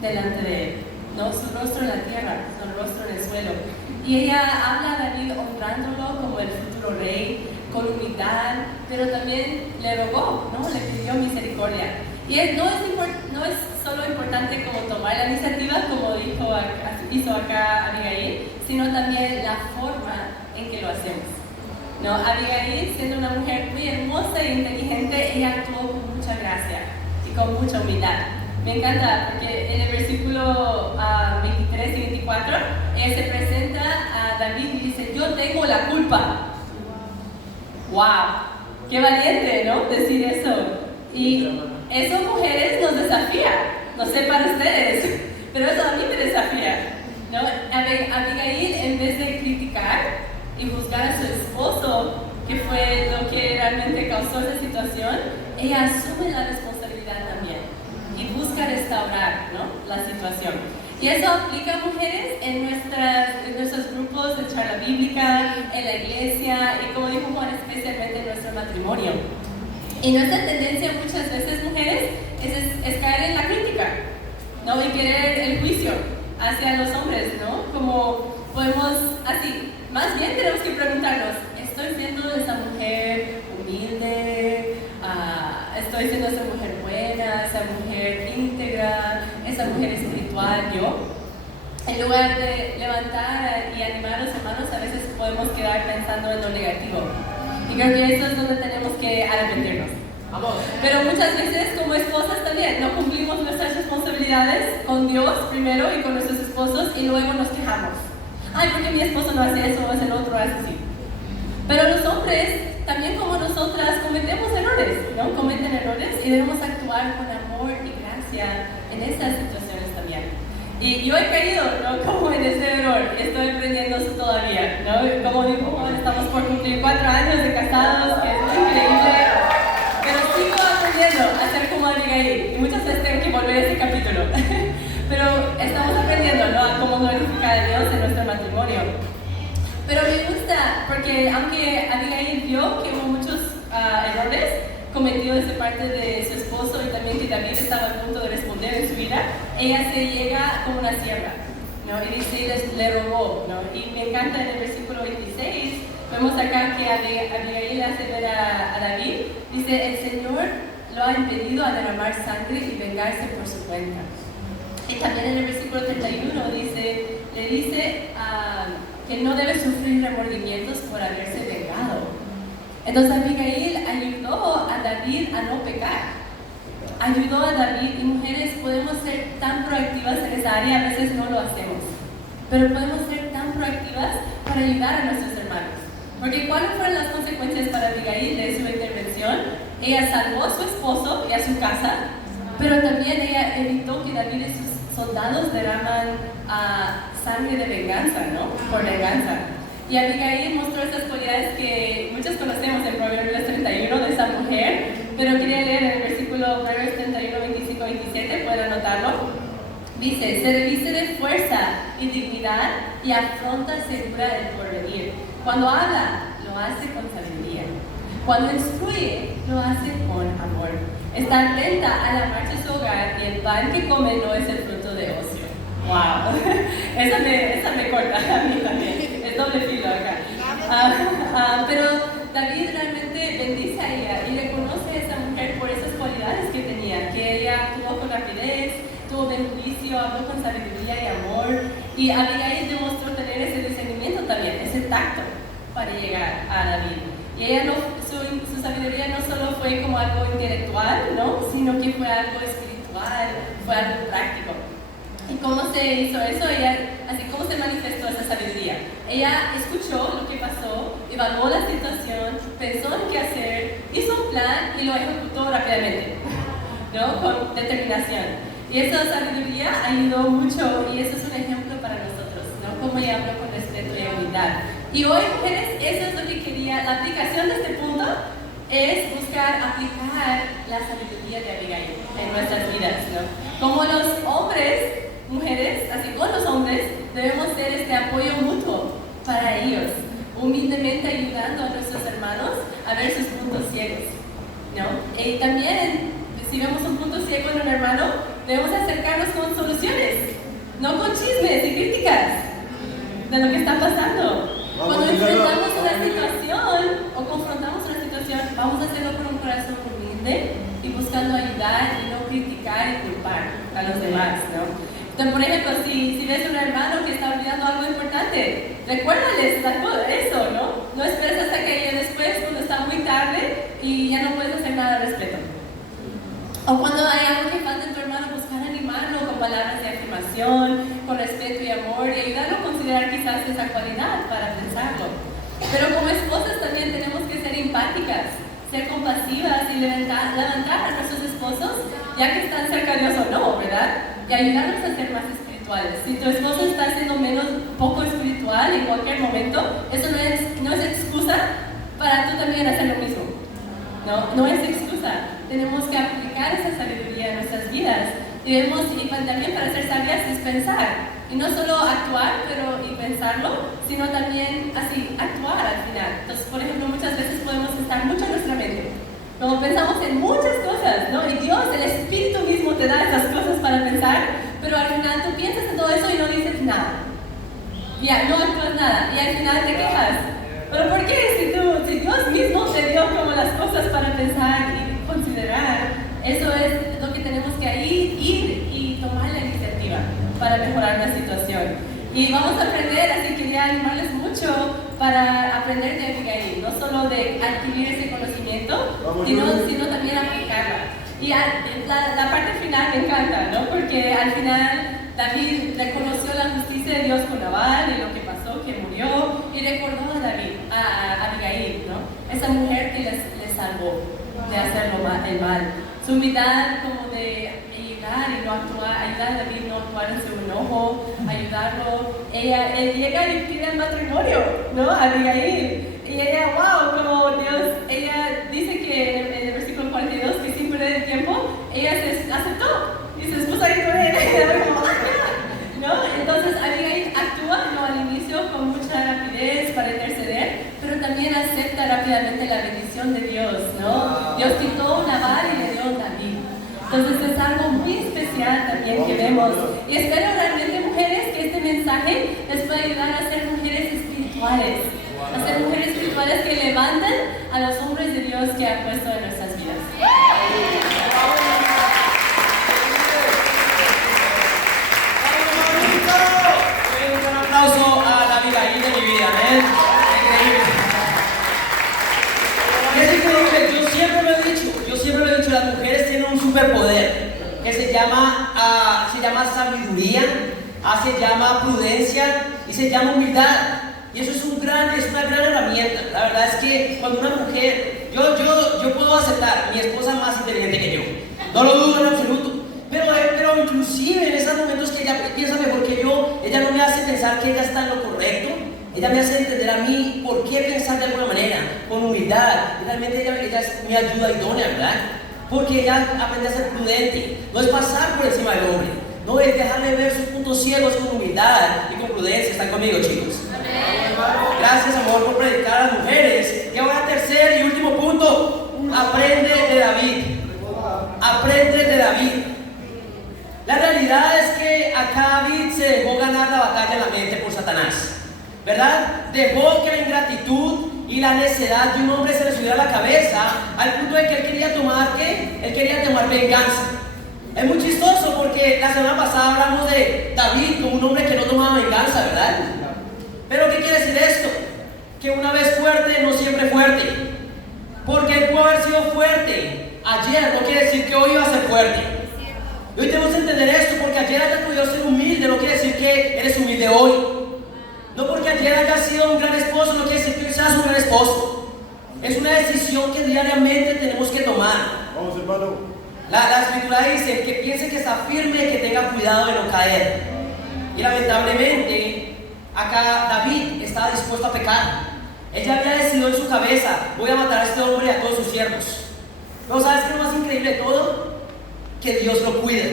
delante de él, ¿no? Su rostro en la tierra, su rostro en el suelo. Y ella habla a David honrándolo como el futuro rey, con humildad, pero también le rogó, ¿no? Le pidió misericordia. Y no es solo importante como tomar la iniciativa, como hizo acá Abigail, sino también la forma en que lo hacemos, ¿no? Abigail, siendo una mujer muy hermosa e inteligente, ella actuó con mucha gracia y con mucha humildad. Me encanta porque en el versículo 23 y 24, ella se presenta a David y dice, yo tengo la culpa. ¡Wow! ¡Qué valiente!, ¿no? Decir eso. Y eso, mujeres, nos desafía. No sé para ustedes, pero eso a mí me desafía, ¿no? Abigail, en vez de criticar y juzgar a su esposo, que fue lo que realmente causó esa situación, ella asume la responsabilidad también y busca restaurar, ¿no? La situación. Y eso aplica, mujeres, en nuestros grupos de charla bíblica, en la iglesia y, como dijo Juan, especialmente en nuestro matrimonio. Y nuestra tendencia muchas veces, mujeres, es caer en la crítica, ¿no? Y querer el juicio hacia los hombres, ¿no? Como podemos, así, más bien tenemos que preguntarnos, ¿estoy siendo esa mujer humilde? ¿Estoy siendo esa mujer buena, esa mujer íntegra, esa mujer espiritual yo? En lugar de levantar y animar a los hermanos, a veces podemos quedar pensando en lo negativo. Y creo que eso es donde tenemos que arrepentirnos. Vamos. Pero muchas veces, como esposas también, no cumplimos nuestras responsabilidades con Dios primero y con nuestros esposos y luego nos quejamos. Ay, porque mi esposo no hace eso, hace el otro, hace así. Pero los hombres, también como nosotras, cometemos errores, ¿no? Cometen errores y debemos actuar con amor y gracia en esas situaciones también. Y yo he caído, ¿no? Como en ese error, estoy aprendiendo eso todavía, ¿no? Como dijo Juan, estamos por cumplir 4 años de casados, que es muy increíble, pero sigo aprendiendo a ser como Abigail, y muchas veces tengo que volver a ese capítulo, pero estamos aprendiendo, ¿no? A cómo glorificar a Dios en nuestro matrimonio. Pero me gusta, porque aunque Abigail vio que hubo muchos errores cometidos de parte de su esposo y también que David estaba a punto de responder en su vida, ella se llega como una sierva, ¿no? Y dice, le rogó, ¿no? Y me encanta en el versículo 26, vemos acá que Abigail hace ver a David, dice, el Señor lo ha impedido a derramar sangre y vengarse por su cuenta. Y también en el versículo 31 le dice que no debe sufrir remordimientos por haberse vengado. Entonces Abigail ayudó a David a no pecar. Ayudó a David, y mujeres podemos ser tan proactivas en esa área, a veces no lo hacemos, pero podemos ser tan proactivas para ayudar a nuestros hermanos. Porque ¿cuáles fueron las consecuencias para Abigail de su intervención? Ella salvó a su esposo y a su casa, pero también ella evitó que David y sus soldados derraman sangre de venganza, ¿no? Por venganza. Y Abigail mostró esas cualidades que muchos conocemos en Proverbios 31 de esa mujer, pero quería leer el versículo Proverbios 31, 25, 27, pueden anotarlo. Dice, se reviste de fuerza y dignidad y afronta segura el porvenir. Cuando habla, lo hace con sabiduría. Cuando instruye, lo hace con amor. Está atenta a la marcha de su hogar y el pan que come no es el fruto de ocio. ¡Wow! Esa me corta a mí también. Es doble filo acá. Pero David realmente bendice a ella y reconoce a esa mujer por esas cualidades que tenía, que ella actuó con rapidez, tuvo buen juicio, habló con sabiduría y amor, y Abigail demostró tener ese discernimiento también, ese tacto para llegar a David. Y ella su sabiduría no solo fue como algo intelectual, ¿no? Sino que fue algo espiritual, fue algo práctico. ¿Y cómo se hizo eso? ¿Cómo se manifestó esa sabiduría? Ella escuchó lo que pasó, evaluó la situación, pensó en qué hacer, hizo un plan y lo ejecutó rápidamente, ¿no? Con determinación. Y esa sabiduría ayudó mucho, y eso es un ejemplo para nosotros, ¿no? Cómo ella habló con respeto y humildad. Y hoy, mujeres, eso es lo que quería. La aplicación de este punto es buscar aplicar la sabiduría de Abigail en nuestras vidas, ¿no? Como los hombres, mujeres, así con los hombres, debemos ser este apoyo mutuo para ellos, humildemente ayudando a nuestros hermanos a ver sus puntos ciegos, ¿no? Y también, si vemos un punto ciego en un hermano, debemos acercarnos con soluciones, no con chismes y críticas de lo que está pasando. Cuando enfrentamos una situación o confrontamos una situación, vamos a hacerlo con un corazón humilde y buscando ayudar y no criticar y culpar a los demás, ¿no? Entonces, por ejemplo, si ves a un hermano que está olvidando algo importante, recuérdales eso, ¿no? No esperes hasta que llegue después, cuando está muy tarde y ya no puedes hacer nada al respecto. O cuando hay algo que falta en tu hermano, buscar animarlo con palabras de afirmación, con respeto y amor, y ayudarlo a considerar quizás esa cualidad para pensarlo. Pero como esposas también tenemos que ser empáticas, ser compasivas y levantar a nuestros esposos, ya que están cerca de Dios o no, ¿verdad? Y ayudarnos a ser más espirituales. Si tu esposo está siendo poco espiritual en cualquier momento, eso no es excusa para tú también hacer lo mismo. No es excusa. Tenemos que aplicar esa sabiduría en nuestras vidas. Y también para ser sabias es pensar. Y no solo actuar y pensarlo, sino también así, actuar al final. Entonces, por ejemplo, muchas veces podemos estar mucho en nuestra mente. Como pensamos en muchas cosas, ¿no? Y Dios, el Espíritu mismo te da esas cosas para pensar, pero al final tú piensas en todo eso y no dices nada. Ya, no actúas nada. Y al final te quejas. ¿Pero por qué? Si Dios mismo te dio como las cosas para pensar y considerar, eso es lo que tenemos que ir y tomar la iniciativa para mejorar la situación. Y vamos a aprender, así que quería animarles mucho para aprender de Abigail, no solo de adquirir ese conocimiento, sino también aplicarla. Y la parte final me encanta, ¿no? Porque al final David reconoció la justicia de Dios con Nabal y lo que pasó, que murió, y recordó a Abigail, ¿no? Esa mujer que les salvó de hacer el mal. Su humildad como de ayudar y no actuar, ayudar a David no actuar en su enojo, ayudarlo. Él llega y pide el matrimonio, ¿no? A Abigail. Y ella, wow, como Dios, ella dice que en el versículo 42, que sin perder el tiempo, ella se aceptó. Y su esposa hizo él. ¿No? Entonces Abigail actúa, ¿no? Al inicio con mucha rapidez para interceder, pero también acepta rápidamente la bendición de Dios, ¿no? Dios quitó Nabal y le dio David. Entonces es algo muy especial también que vemos. Y espero realmente, mujeres, que este mensaje les pueda ayudar a ser mujeres espirituales. A ser mujeres espirituales que levanten a los hombres de Dios que ha puesto en nuestras vidas. Un aplauso a la Abigail de mi vida, ¿eh? Increíble. que se llama sabiduría, se llama prudencia y se llama humildad. Y eso es una gran herramienta. La verdad es que cuando una mujer, yo puedo aceptar, mi esposa es más inteligente que yo, no lo dudo en absoluto, pero inclusive en esos momentos que ella piensa mejor que yo, ella no me hace pensar que ella está en lo correcto, ella me hace entender a mí por qué pensar de alguna manera, con humildad, y realmente ella es mi ayuda idónea, ¿verdad? Porque ella aprende a ser prudente, no es pasar por encima del hombre, no es dejarle ver sus puntos ciegos con humildad y con prudencia. ¿Están conmigo, chicos? Gracias, amor, por predicar a las mujeres. Y ahora, tercer y último punto: aprende de David. Aprende de David. La realidad es que acá David se dejó ganar la batalla en la mente por Satanás, ¿verdad? Dejó que la ingratitud y la necedad de un hombre se le subiera a la cabeza, al punto de que él quería tomar venganza. Es muy chistoso porque la semana pasada hablamos de David como un hombre que no tomaba venganza, ¿verdad? Pero ¿qué quiere decir esto? Que una vez fuerte, no siempre fuerte. Porque él pudo haber sido fuerte ayer, no quiere decir que hoy va a ser fuerte. Y hoy tenemos que entender esto, porque ayer hayas podido ser humilde, no quiere decir que eres humilde hoy. No porque ayer hayas sido un gran esposo, no quiere decir que hoy seas un gran esposo. Es una decisión que diariamente tenemos que tomar. Vamos, hermano. La escritura dice que piense que está firme, que tenga cuidado de no caer. Y lamentablemente, acá David estaba dispuesto a pecar. Él ya había decidido en su cabeza: voy a matar a este hombre y a todos sus siervos. Pero ¿sabes qué es lo más increíble de todo? Que Dios lo cuida.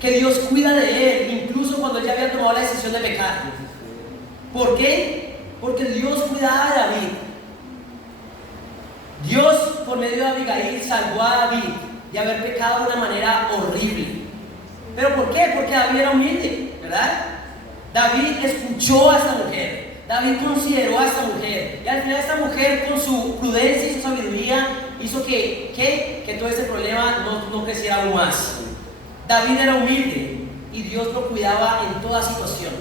Que Dios cuida de él, incluso cuando él ya había tomado la decisión de pecar. ¿Por qué? Porque Dios cuidaba de David. Dios, por medio de Abigail, salvó a David de haber pecado de una manera horrible. ¿Pero por qué? Porque David era humilde, ¿verdad? David escuchó a esta mujer, David consideró a esta mujer, y al final esta mujer, con su prudencia y su sabiduría, hizo que todo ese problema no creciera aún más. David era humilde y Dios lo cuidaba en toda situación.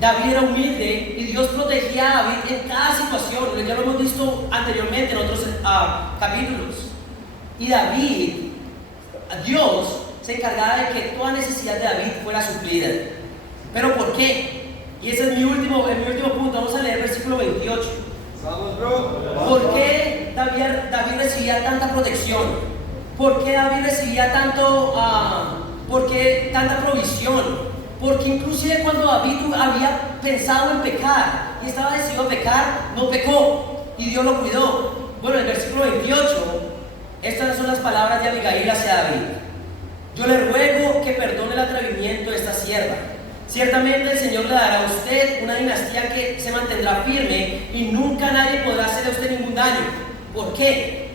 David era humilde y Dios protegía a David en cada situación. Ya lo hemos visto anteriormente en otros capítulos. Y Dios se encargaba de que toda necesidad de David fuera suplida. ¿Pero por qué? Y ese es mi último punto. Vamos a leer el versículo 28. Vamos, bro. ¿Por qué David recibía tanta protección? ¿Por qué David recibía tanta provisión? Porque inclusive cuando David había pensado en pecar y estaba decidido a pecar, no pecó y Dios lo cuidó. Bueno, en el versículo 28, estas son las palabras de Abigail hacia David: yo le ruego que perdone el atrevimiento de esta sierva. Ciertamente el Señor le dará a usted una dinastía que se mantendrá firme y nunca nadie podrá hacerle a usted ningún daño. ¿Por qué?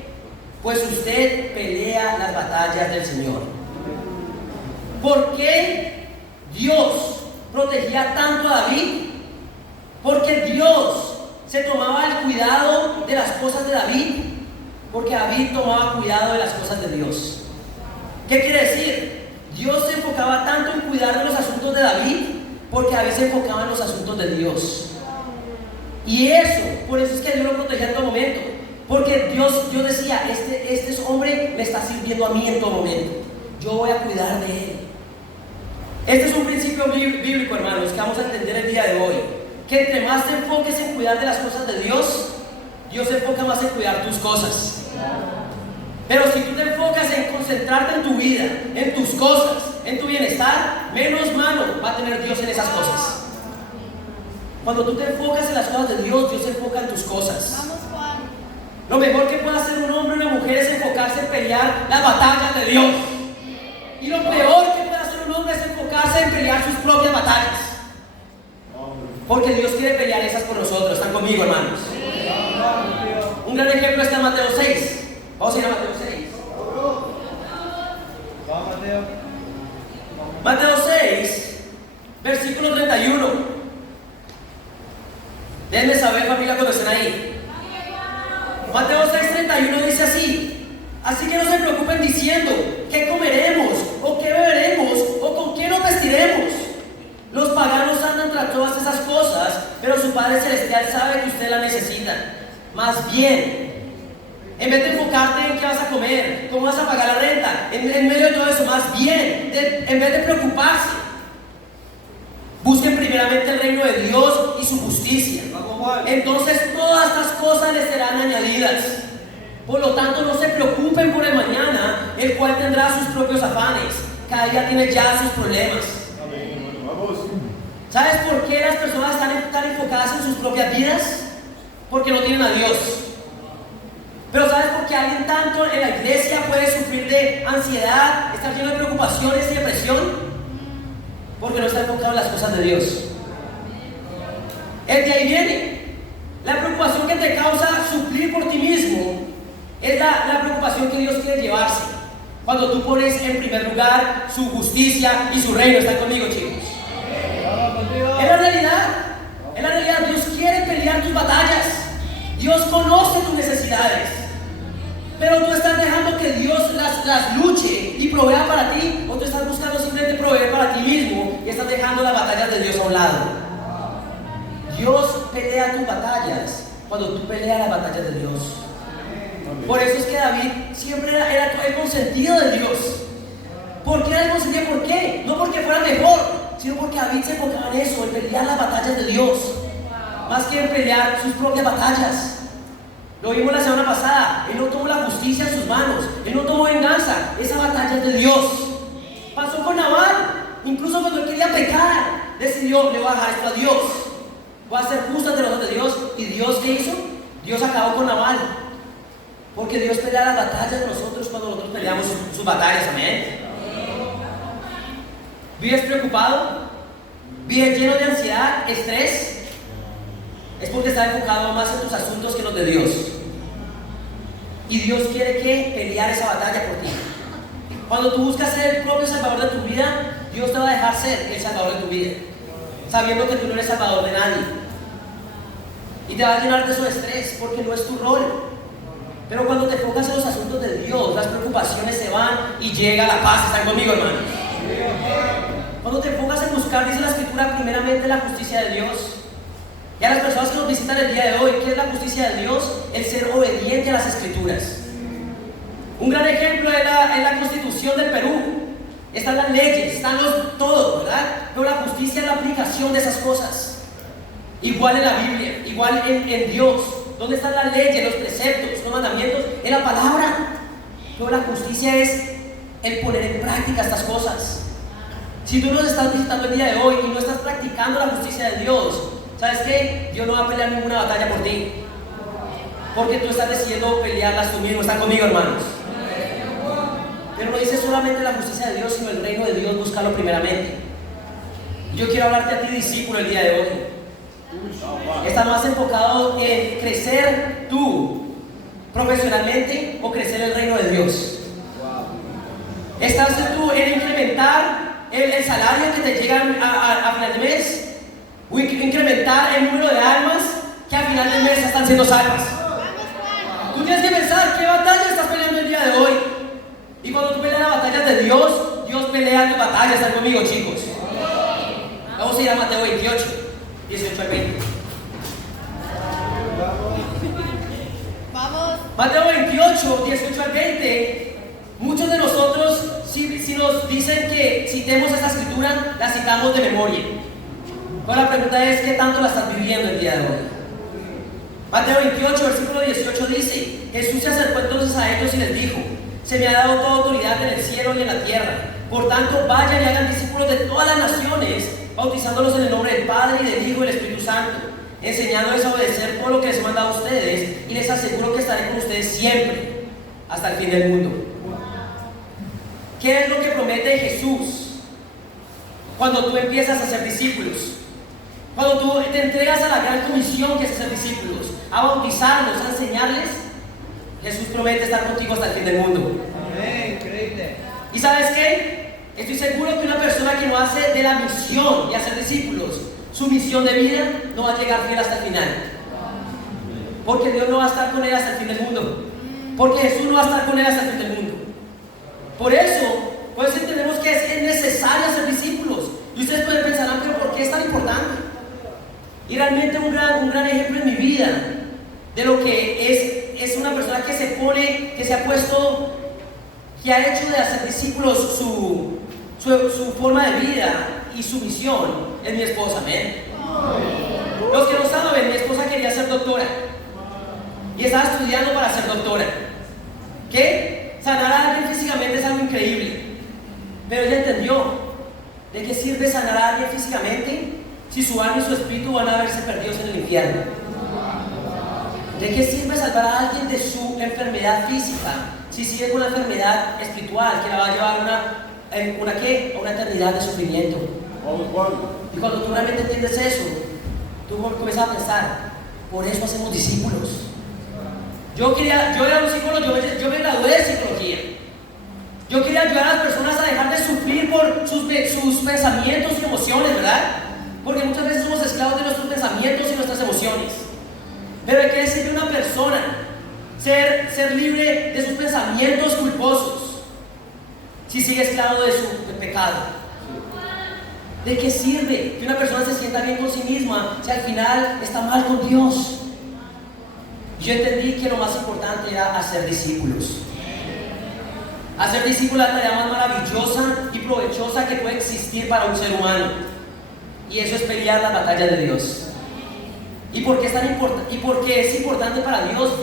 Pues usted pelea las batallas del Señor. ¿Por qué Dios protegía tanto a David? Porque Dios se tomaba el cuidado de las cosas de David, porque David tomaba cuidado de las cosas de Dios. ¿Qué quiere decir? Dios se enfocaba tanto en cuidar de los asuntos de David, porque David se enfocaba en los asuntos de Dios. Y por eso es que Dios lo protegía en todo momento, porque Dios decía: este hombre me está sirviendo a mí en todo momento, yo voy a cuidar de él. Este es un principio bíblico, hermanos, que vamos a entender el día de hoy: que entre más te enfoques en cuidar de las cosas de Dios, Dios se enfoca más en cuidar tus cosas. Pero si tú te enfocas en concentrarte en tu vida, en tus cosas, en tu bienestar, menos mano va a tener Dios en esas cosas. Cuando tú te enfocas en las cosas de Dios, Dios se enfoca en tus cosas. Vamos, Juan. Lo mejor que puede hacer un hombre o una mujer es enfocarse en pelear las batallas de Dios. Y lo peor que puede hacer un hombre es enfocarse en pelear sus propias batallas. Porque Dios quiere pelear esas por nosotros. ¿Están conmigo, hermanos? Un gran ejemplo está en Mateo 6. Vamos a ir a Mateo 6. Mateo 6, versículo 31. Déjenme saber, familia, cuando estén ahí. Mateo 6:31 dice así: así que no se preocupen diciendo qué comeremos, o qué beberemos, o con qué nos vestiremos. Los paganos andan tras todas esas cosas, pero su Padre Celestial sabe que ustedes las necesitan. Más bien, En vez de enfocarte en qué vas a comer, cómo vas a pagar la renta, en medio de todo eso, más bien, en vez de preocuparse, busquen primeramente el reino de Dios y su justicia. Vamos, Juan. Entonces todas estas cosas les serán añadidas. Por lo tanto, no se preocupen por el mañana, el cual tendrá sus propios afanes. Cada día tiene ya sus problemas. Amén, hermano. Vamos. ¿Sabes por qué las personas están tan enfocadas en sus propias vidas? Porque no tienen a Dios. Pero ¿sabes por qué alguien tanto en la iglesia puede sufrir de ansiedad, estar lleno de preocupaciones y depresión? Porque no está enfocado en las cosas de Dios. De ahí viene. La preocupación que te causa suplir por ti mismo es la preocupación que Dios quiere llevarse. Cuando tú pones en primer lugar su justicia y su reino. ¿Están conmigo, chicos? Es la realidad. Es la realidad. Dios quiere pelear tus batallas. Dios conoce tus necesidades. Pero tú estás dejando que Dios las luche y provea para ti, o tú estás buscando simplemente proveer para ti mismo y estás dejando las batallas de Dios a un lado. Dios pelea tus batallas cuando tú peleas las batallas de Dios. Por eso es que David siempre era el consentido de Dios. ¿Por qué era el consentido? ¿Por qué? No porque fuera mejor, sino porque David se enfocaba en eso, en pelear las batallas de Dios, más que en pelear sus propias batallas. Lo vimos la semana pasada. Él no tomó la justicia en sus manos, él no tomó venganza. Esa batalla es de Dios. Pasó con Nabal. Incluso cuando él quería pecar, decidió: le voy a dejar esto a Dios, voy a ser justo ante los ojos de Dios. ¿Y Dios qué hizo? Dios acabó con Nabal. Porque Dios pelea las batallas de nosotros cuando nosotros peleamos sus batallas. Amén. ¿Vives preocupado? ¿Vives lleno de ansiedad, estrés? Es porque estás enfocado más en tus asuntos que en los de Dios. Y Dios quiere que pelear esa batalla por ti. Cuando tú buscas ser el propio salvador de tu vida, Dios te va a dejar ser el salvador de tu vida, sabiendo que tú no eres salvador de nadie. Y te va a llenar de su estrés porque no es tu rol. Pero cuando te enfocas en los asuntos de Dios, las preocupaciones se van y llega la paz. ¿Están conmigo, hermanos? Cuando te enfocas en buscar, dice la Escritura, primeramente la justicia de Dios. Y a las personas que nos visitan el día de hoy, ¿qué es la justicia de Dios? El ser obediente a las Escrituras. Un gran ejemplo es la Constitución del Perú. Están las leyes, están todo, ¿verdad? Pero la justicia es la aplicación de esas cosas. Igual en la Biblia, igual en Dios. ¿Dónde están las leyes, los preceptos, los mandamientos? En la palabra. Pero la justicia es el poner en práctica estas cosas. Si tú nos estás visitando el día de hoy y no estás practicando la justicia de Dios, ¿sabes qué? Dios no va a pelear ninguna batalla por ti, porque tú estás decidiendo pelearlas tú mismo. ¿Están conmigo, hermanos? Pero no dice solamente la justicia de Dios, sino el reino de Dios, buscarlo primeramente. Yo quiero hablarte a ti, discípulo, el día de hoy. ¿Estás más enfocado en crecer tú profesionalmente o crecer el reino de Dios? ¿Estás tú en incrementar el salario que te llega a final de mes? ¿O incrementar el número de almas que a final de mes están siendo salvas? Tú tienes que pensar qué batalla estás peleando el día de hoy. Y cuando tú peleas las batallas de Dios, Dios pelea tus batallas. ¿Están conmigo, chicos? Vamos a ir a Mateo 28, 18 al 20. Vamos. Mateo 28, 18 al 20. Muchos de nosotros, si nos dicen que citemos esta escritura, la citamos de memoria. Pero la pregunta es: ¿qué tanto la estás viviendo el día de hoy? Mateo 28, versículo 18 dice: Jesús se acercó entonces a ellos y les dijo: se me ha dado toda autoridad en el cielo y en la tierra. Por tanto, vayan y hagan discípulos de todas las naciones, bautizándolos en el nombre del Padre y del Hijo y del Espíritu Santo, enseñándoles a obedecer todo lo que les he mandado a ustedes, y les aseguro que estaré con ustedes siempre, hasta el fin del mundo. ¿Qué es lo que promete Jesús cuando tú empiezas a ser discípulos? Cuando tú te entregas a la gran comisión que es ser discípulos, a bautizarlos, a enseñarles, Jesús promete estar contigo hasta el fin del mundo. Amén, increíble. ¿Y sabes qué? Estoy seguro que una persona que no hace de la misión de hacer discípulos su misión de vida, no va a llegar fiel hasta el final. Porque Dios no va a estar con él hasta el fin del mundo. Porque Jesús no va a estar con él hasta el fin del mundo. Por eso, pues entendemos que es necesario ser discípulos. Y ustedes pueden pensar: pero ¿por qué es tan importante? Y realmente un gran ejemplo en mi vida de lo que es una persona que se ha puesto, que ha hecho de hacer discípulos su forma de vida y su misión, es mi esposa, amén. Los que no saben, mi esposa quería ser doctora y estaba estudiando para ser doctora. ¿Qué? Sanar a alguien físicamente es algo increíble, pero ella entendió de qué sirve sanar a alguien físicamente si su alma y su espíritu van a verse perdidos en el infierno. ¿De qué sirve salvar a alguien de su enfermedad física si sigue con la enfermedad espiritual que la va a llevar a una eternidad de sufrimiento? Vamos, Juan. Y cuando tú realmente entiendes eso, tú comienzas a pensar, por eso hacemos discípulos. Yo era un psicólogo, yo me gradué de psicología. Yo quería ayudar a las personas a dejar de sufrir por sus pensamientos y emociones, ¿verdad? Porque muchas veces somos esclavos de nuestros pensamientos y nuestras emociones. Pero ¿de qué sirve una persona ser libre de sus pensamientos culposos si sigue esclavo de su pecado? ¿De qué sirve que una persona se sienta bien con sí misma si al final está mal con Dios? Yo entendí que lo más importante era hacer discípulos. Hacer discípulos es la tarea más maravillosa y provechosa que puede existir para un ser humano. Y eso es pelear las batallas de Dios. ¿Y por qué es importante para Dios?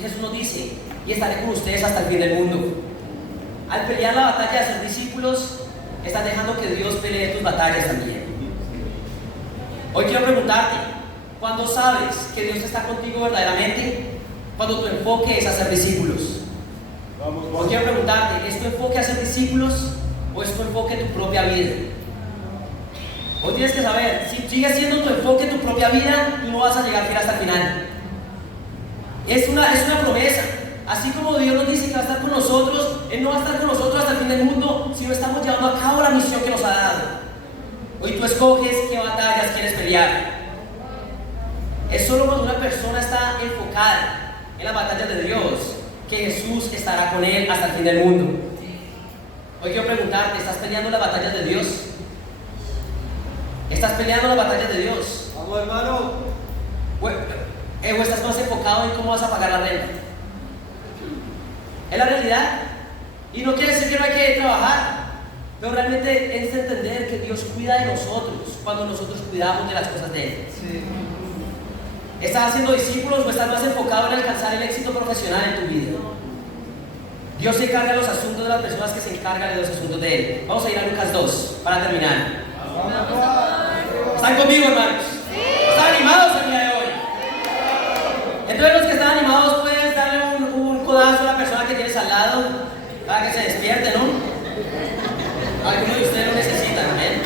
Jesús nos dice, y estaré con ustedes hasta el fin del mundo. Al pelear la batalla de ser discípulos, estás dejando que Dios pelee tus batallas también. Hoy quiero preguntarte, ¿cuándo sabes que Dios está contigo verdaderamente? Cuando tu enfoque es hacer discípulos. Hoy quiero preguntarte, ¿es tu enfoque hacer discípulos o es tu enfoque tu propia vida? Hoy tienes que saber, si sigue siendo tu enfoque tu propia vida, tú no vas a llegar fiel hasta el final. Es una promesa. Así como Dios nos dice que va a estar con nosotros, Él no va a estar con nosotros hasta el fin del mundo si no estamos llevando a cabo la misión que nos ha dado. Hoy tú escoges qué batallas quieres pelear. Es solo cuando una persona está enfocada en las batallas de Dios que Jesús estará con él hasta el fin del mundo. Hoy quiero preguntarte, ¿estás peleando las batallas de Dios? ¿Estás peleando las batallas de Dios? Vamos, hermano. ¿O estás más enfocado en cómo vas a pagar la renta? Es la realidad. Y no quiere decir que no hay que trabajar, pero realmente es entender que Dios cuida de nosotros cuando nosotros cuidamos de las cosas de Él. Sí. ¿Estás haciendo discípulos o estás más enfocado en alcanzar el éxito profesional en tu vida? Dios se encarga de los asuntos de las personas que se encargan de los asuntos de Él. Vamos a ir a Lucas 2 para terminar. ¿Están conmigo, hermanos? ¿Están animados el día de hoy? Entonces los que están animados pueden darle un codazo a la persona que tienes al lado para que se despierte, ¿no? Algunos de ustedes lo necesitan, ¿eh?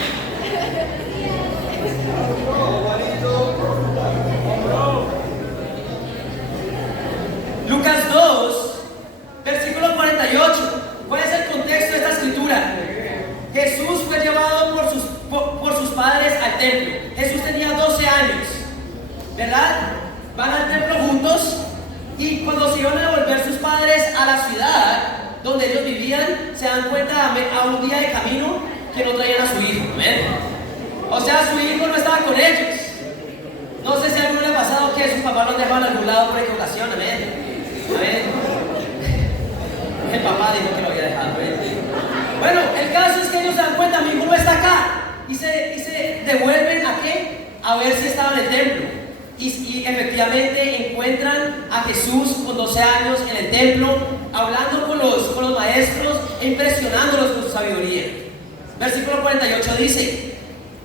Lucas 2, versículo 48. ¿Cuál es el contexto de esta escritura? Jesús fue llevado por sus padres al templo. Jesús tenía 12 años, ¿verdad? Van al templo juntos y cuando se iban a devolver sus padres a la ciudad donde ellos vivían, se dan cuenta a un día de camino que no traían a su hijo. ¿Ven? O sea, su hijo no estaba con ellos. No sé si a alguno le ha pasado que sus papás los dejaban a algún lado por equivocación. Amén. El papá dijo que lo había dejado. Bueno, el caso es que ellos se dan cuenta, mi hijo no está acá. Y se devuelven a qué? A ver si estaba en el templo. Y efectivamente encuentran a Jesús con 12 años en el templo, hablando con los maestros e impresionándolos con su sabiduría. Versículo 48 dice: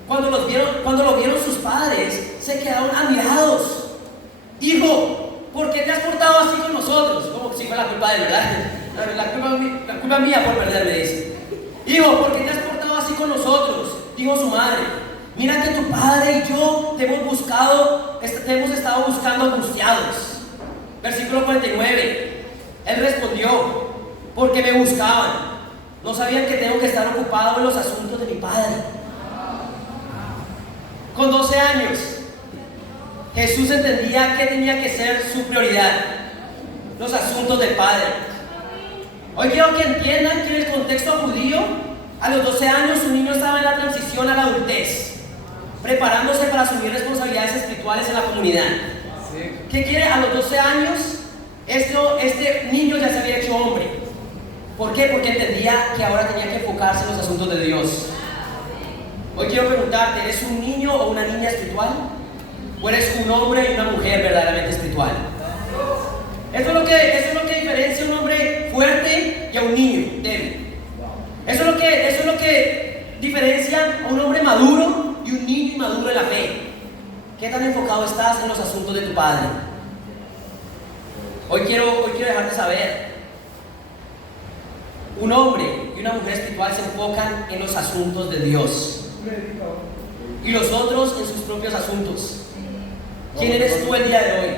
cuando lo vieron sus padres, se quedaron admirados. Hijo, ¿por qué te has portado así con nosotros? Como si fuera la culpa de él, ¿verdad? La culpa mía por perderme, dice. Hijo, ¿por qué te has portado así con nosotros? Dijo su madre. Mira que tu padre y yo te hemos estado buscando angustiados. Versículo 49. Él respondió: porque me buscaban. No sabían que tengo que estar ocupado en los asuntos de mi padre. Con 12 años, Jesús entendía que tenía que ser su prioridad: los asuntos del Padre. Hoy quiero que entiendan que en el contexto judío, a los 12 años un niño estaba en la transición a la adultez, preparándose para asumir responsabilidades espirituales en la comunidad. ¿Qué quiere? A los 12 años Este niño ya se había hecho hombre. ¿Por qué? Porque entendía que ahora tenía que enfocarse en los asuntos de Dios. Hoy quiero preguntarte, ¿eres un niño o una niña espiritual? ¿O eres un hombre y una mujer verdaderamente espiritual? Eso es lo que diferencia a un hombre fuerte y a un niño débil. Eso es lo que diferencia a un hombre maduro y un niño inmaduro en la fe. ¿Qué tan enfocado estás en los asuntos de tu padre? Hoy quiero dejarte saber. Un hombre y una mujer espiritual se enfocan en los asuntos de Dios y los otros en sus propios asuntos. ¿Quién eres tú el día de hoy?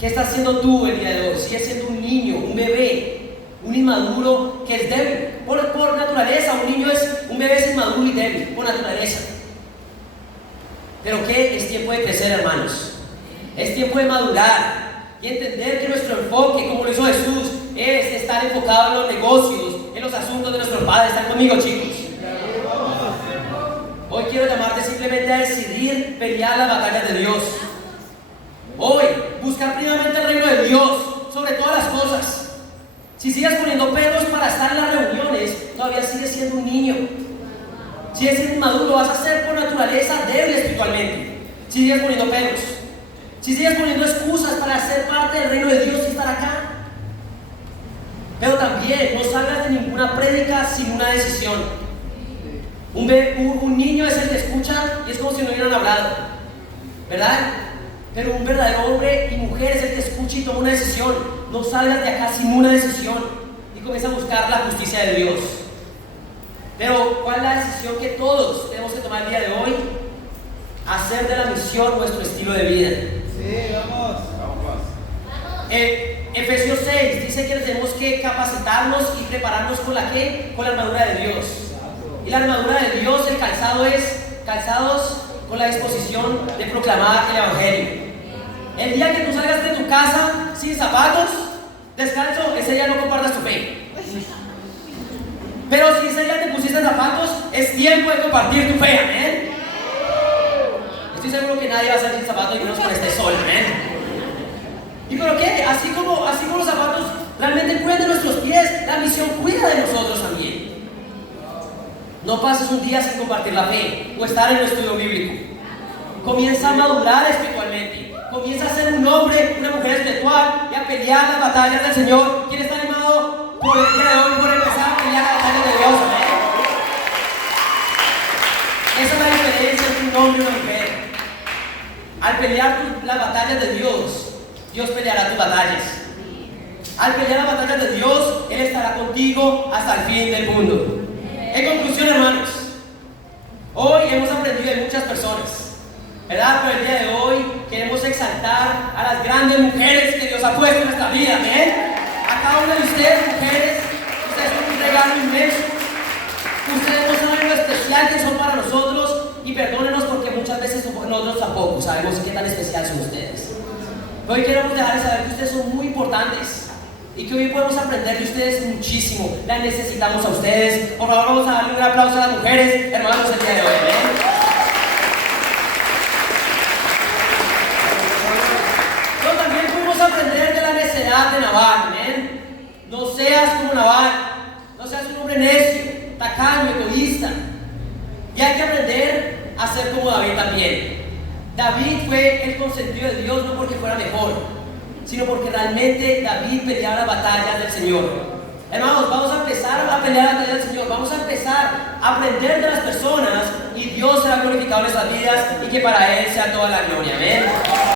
¿Qué estás haciendo tú el día de hoy? ¿Sigues siendo un niño, un bebé, un inmaduro que es débil? Por naturaleza, un bebé es inmaduro y débil, por naturaleza. ¿Pero qué? Es tiempo de crecer, hermanos. Es tiempo de madurar y entender que nuestro enfoque, como lo hizo Jesús, es estar enfocado en los negocios, en los asuntos de nuestro Padre. ¿Están conmigo, chicos? Hoy quiero llamarte simplemente a decidir pelear las batallas de Dios. Hoy, buscar primeramente el reino de Dios sobre todas las cosas. Si sigues poniendo peros para estar en las reuniones, todavía sigues siendo un niño. Si eres inmaduro, vas a ser por naturaleza débil espiritualmente. Si sigues poniendo peros, si sigues poniendo excusas para ser parte del reino de Dios y estar acá. Pero también no salgas de ninguna prédica sin una decisión. Un niño es el que escucha y es como si no hubieran hablado, ¿verdad? Pero un verdadero hombre y mujer es el que escucha y toma una decisión. No salgas de acá sin una decisión y comienza a buscar la justicia de Dios. Pero ¿cuál es la decisión que todos tenemos que tomar el día de hoy? Hacer de la misión nuestro estilo de vida. Sí, vamos. Efesios 6 dice que tenemos que capacitarnos y prepararnos con la ¿qué? Con la armadura de Dios. Y la armadura de Dios, el calzado es calzados con la disposición de proclamar el evangelio. El día que tú salgas de tu casa sin zapatos, descalzo, ese día no compartas tu fe. Pero si ese día te pusiste zapatos, es tiempo de compartir tu fe, amén. Estoy seguro que nadie va a salir sin zapatos y menos con este sol, amén. ¿Y pero qué? Así como los zapatos realmente cuidan de nuestros pies, la misión cuida de nosotros también. No pases un día sin compartir la fe o estar en un estudio bíblico. Comienza a madurar espiritualmente. Comienza a ser un hombre, una mujer espiritual y a pelear las batallas del Señor. ¿Quién está animado por el día de hoy por empezar a pelear las batallas de Dios? ¿Amén? Esa es la diferencia entre un hombre y una mujer. Al pelear las batallas de Dios, Dios peleará tus batallas. Al pelear las batallas de Dios, Él estará contigo hasta el fin del mundo. En conclusión, hermanos, hoy hemos aprendido de muchas personas, ¿verdad? Pero el día de hoy queremos exaltar a las grandes mujeres que Dios ha puesto en nuestra vida, ¿bien? A cada una de ustedes, mujeres, ustedes son un regalo inmenso. Ustedes no saben lo especial que son para nosotros y perdónenos porque muchas veces nosotros tampoco sabemos qué tan especial son ustedes. Hoy queremos dejarles saber que ustedes son muy importantes y que hoy podemos aprender de ustedes muchísimo. Las necesitamos a ustedes. Por favor, vamos a darle un aplauso a las mujeres, hermanos, el día de hoy. Pero también podemos aprender de la necedad de Nabal. No seas como Nabal, no seas un hombre necio, tacaño, egoísta. Y hay que aprender a ser como David también. David fue el consentido de Dios no porque fuera mejor, sino porque realmente David peleaba las batallas del Señor. Hermanos, vamos a empezar a pelear las batallas del Señor. Vamos a empezar a aprender de las personas y Dios será glorificado en nuestras vidas y que para Él sea toda la gloria. Amén.